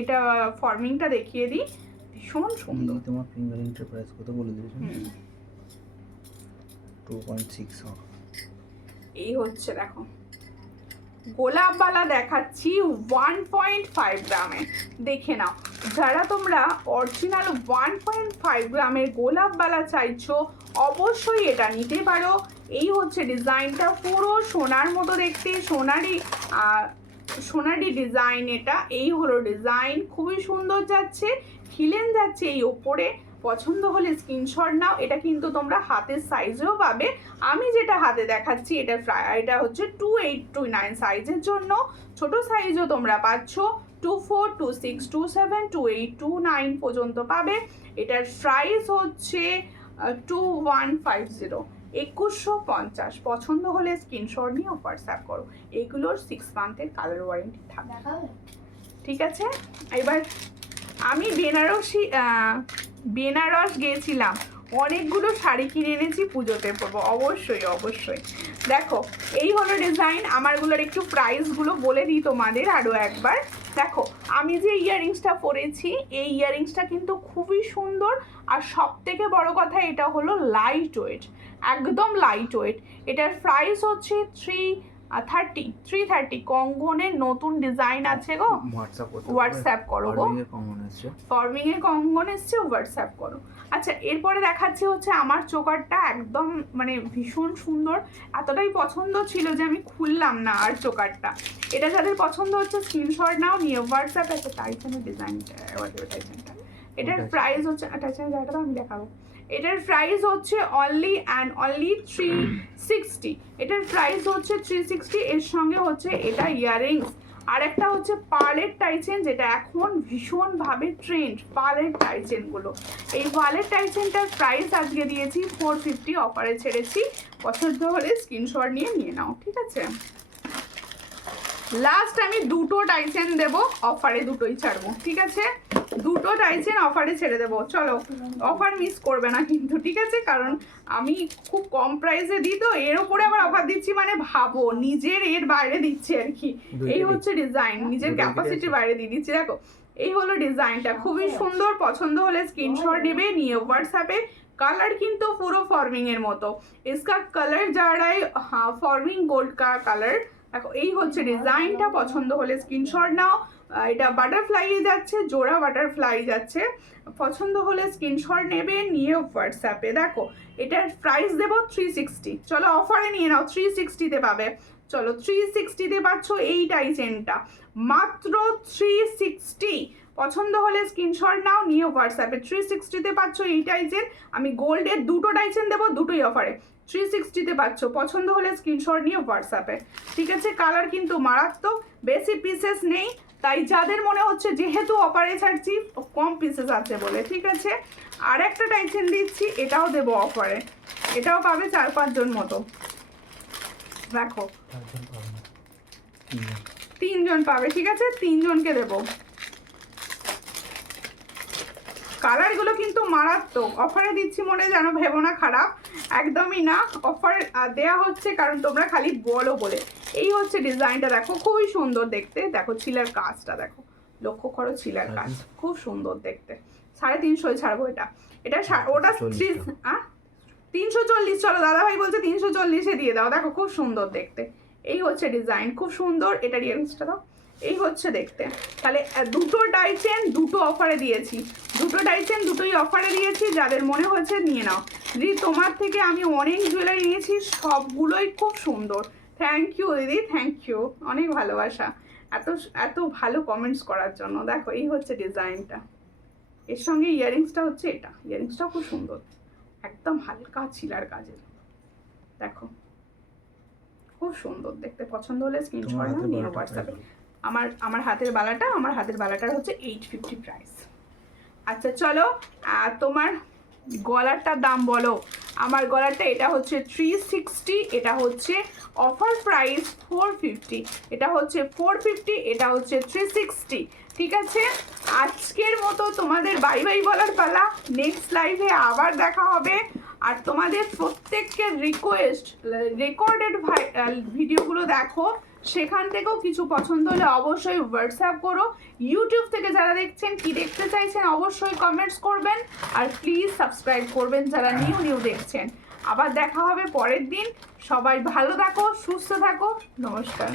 এটা ফর্মিংটা দেখিয়ে দিই, ভীষণ সুন্দর। তোমার ফিঙ্গারিংটার প্রাইস কত বলে দিয়েছো? 2.6। এই হচ্ছে দেখো গোলাপবালা দেখাচ্ছি 1.5 গ্রামে, দেখে নাও। যারা তোমরা অরিজিনাল 1.5 গ্রামের গোলাপবালা চাইছো অবশ্যই এটা নিতে পারো। এই হচ্ছে ডিজাইনটা, পুরো সোনার মতো দেখতে, সোনারি ডিজাইন। এটা এই হলো ডিজাইন, খুবই সুন্দর যাচ্ছে, খিলেন যাচ্ছে এই ওপরে। পছন্দ হলে স্ক্রিনশট নাও। এটা কিন্তু তোমরা হাতের সাইজেও পাবে। আমি যেটা হাতে দেখাচ্ছি এটা হচ্ছে 2829 সাইজের জন্য। ছোট সাইজও তোমরা পাচ্ছ 24, 26, 27, 28, 29 পর্যন্ত পাবে। এটার প্রাইস হচ্ছে 2150, 2150। পছন্দ হলে স্ক্রিনশট নিয়ে হোয়াটসঅ্যাপ করো। এগুলোর 6 মান্থের কালার ওয়ারেন্টি থাকবে, ঠিক আছে? এবার আমি বেনারস গিয়েছিলাম, অনেকগুলো শাড়ি কিনে এনেছি, পুজোতে পরবো অবশ্যই অবশ্যই। দেখো এই হলো ডিজাইন। আমারগুলোর একটু প্রাইসগুলো বলে দিই তোমাদের আরও একবার। দেখো আমি যে ইয়াররিংসটা পরেছি, এই ইয়াররিংসটা কিন্তু খুবই সুন্দর, আর সব থেকে বড় কথা এটা হলো লাইট ওয়েট, একদম লাইট ওয়েট। এটার প্রাইস হচ্ছে 330। কঙ্গনের নতুন ডিজাইন আছে গো, হোয়াটসঅ্যাপ করো গো। ফর্মিং এ কঙ্গন এসছে, হোয়াটসঅ্যাপ করো। আচ্ছা এরপরে দেখাচ্ছি হচ্ছে আমার চোকারটা, একদম মানে ভীষণ সুন্দর, এতটাই পছন্দ ছিল যে আমি খুললাম না আর চোকারটা। এটা যাদের পছন্দ হচ্ছে স্ক্রিনশট নাও, নিয়ে হোয়াটসঅ্যাপ আছে। টাইসনের ডিজাইনটা, টাইসনটা, এটার প্রাইস হচ্ছে, টাইসনের জায়গাটা আমি দেখাবো। এটার প্রাইস হচ্ছে অনলি 360। এটার প্রাইস হচ্ছে 360। এর সঙ্গে হচ্ছে এটা ইয়াররিংস, আর একটা হচ্ছে পার্লের টাইচেন, যেটা এখন ভীষণভাবে ট্রেন্ড, পার্লের টাইচেনগুলো। এই পার্লের টাইচেনটার প্রাইস আজকে দিয়েছি 450, অফারে ছেড়েছি। পছন্দ হলে স্ক্রিনশট নিয়ে নাও, ঠিক আছে? লাস্ট আমি দুটো টাইচেন দেবো, অফারে দুটোই ছাড়বো, ঠিক আছে? দুটো টাইচেন অফারে ছেড়ে দেবো, চলো অফার মিস করবে না কিন্তু, ঠিক আছে? কারণ আমি খুব কম প্রাইসে দিই, তো এর উপরে আবার অফার দিচ্ছি, মানে ভাবো নিজের এর বাইরে দিচ্ছি আর কি। এই হচ্ছে ডিজাইন, নিজের ক্যাপাসিটির বাইরে দিয়ে দিচ্ছি। দেখো এই হলো ডিজাইনটা, খুবই সুন্দর। পছন্দ হলে স্ক্রিনশট নেবে, নিয়ে হোয়াটসঅ্যাপে। কালার কিন্তু পুরো ফর্মিং এর মতো, इसका कलर जा रहा है फॉर्मिंग गोल्ड का कलर। দেখো এই হচ্ছে ডিজাইনটা, পছন্দ হলে স্ক্রিনশট নাও। এটা বাটারফ্লাই যাচ্ছে, জোড়া বাটারফ্লাই যাচ্ছে। পছন্দ হলে স্ক্রিনশট নেবে, নিয়ে হোয়াটসঅ্যাপে। দেখো এটার প্রাইস দেবো 360। চলো অফারে নিয়ে নাও, 360-তে পাবে। চলো 360-তে পাচ্ছ এই টাইচেনটা, মাত্র 360। পছন্দ হলে স্ক্রিনশট নাও, নিয়ে হোয়াটসঅ্যাপে। 360-তে পাচ্ছ এই টাইচেন। আমি গোল্ডের দুটো টাইচেন দেবো, দুটোই অফারে। 360-তে পাচ্ছ, পছন্দ হলে স্ক্রিনশট নিয়ে হোয়াটসঅ্যাপে, ঠিক আছে? কালার কিন্তু মারাত্মক, বেশি পিসেস নেই, তাই যাদের মনে হচ্ছে যেহেতু অফারে ছাড়ছি কম পিসেস আছে বলে, ঠিক আছে? আর একটা টাইচেন দিচ্ছি, এটাও দেবো অফারে, এটাও পাবে 4-5 জন মতো। দেখো 3 জন পাবে, ঠিক আছে? 3 জনকে দেবো। কালারগুলো কিন্তু মারাত্মক, অফারে দিচ্ছি মনে জানো, ভেবো না খারাপ, একদমই না। অফার দেয়া হচ্ছে কারণ তোমরা খালি বলো বলে। এই হচ্ছে ডিজাইনটা, দেখো খুবই সুন্দর দেখতে। দেখো ছিলার কাজটা দেখো, লক্ষ্য করো ছিলার কাজ, খুব সুন্দর দেখতে। 350 ছাড়বো এটা। ওটা 340। চলো দাদাভাই বলছে 340-এ দিয়ে দাও। দেখো খুব সুন্দর দেখতে, এই হচ্ছে ডিজাইন, খুব সুন্দর। এটার ইয়ারিংসটা দাও। এই হচ্ছে দেখতে। তাহলে দুটো টাইচেন দুটো অফারে দিয়েছি, দুটো টাইচেন দুটোই অফারে দিয়েছি। যাদের মনে হচ্ছে নিয়ে নাও। দিদি তোমার থেকে আমি অনেক জুয়েলারি নিয়েছি, সবগুলোই খুব সুন্দর। থ্যাংক ইউ দিদি, থ্যাংক ইউ, অনেক ভালোবাসা এত ভালো কমেন্টস করার জন্য। দেখো এই হচ্ছে ডিজাইনটা, এর সঙ্গে ইয়ারিংসটা হচ্ছে এটা, ইয়ারিংসটাও খুব সুন্দর, একদম হালকা ছিলার কাজের। দেখো খুব সুন্দর দেখতে। পছন্দ হলে স্ক্রিনশট নিয়ে হোয়াটসঅ্যাপে। আমার হাতের বালাটার হচ্ছে 850 প্রাইস। আচ্ছা চলো তোমার গলারটার দাম বলো। আমার গলারটা এটা হচ্ছে 360, এটা হচ্ছে অফার প্রাইস 450, এটা হচ্ছে 450, এটা হচ্ছে 360, ঠিক আছে? আজকের মতো তোমাদের বাই বাই বলার পালা। নেক্সট লাইভে আবার দেখা হবে। আর তোমাদের প্রত্যেককে রিকোয়েস্ট, রেকর্ডেড ভিডিওগুলো দেখো, সেখান থেকেও কিছু পছন্দ হলে অবশ্যই হোয়াটসঅ্যাপ করো। ইউটিউব থেকে যারা দেখছেন কি দেখতে চাইছেন অবশ্যই কমেন্টস করবেন, আর প্লিজ সাবস্ক্রাইব করবেন যারা নিউ দেখছেন। আবার দেখা হবে পরের দিন। সবাই ভালো থাকো, সুস্থ থাকো, নমস্কার।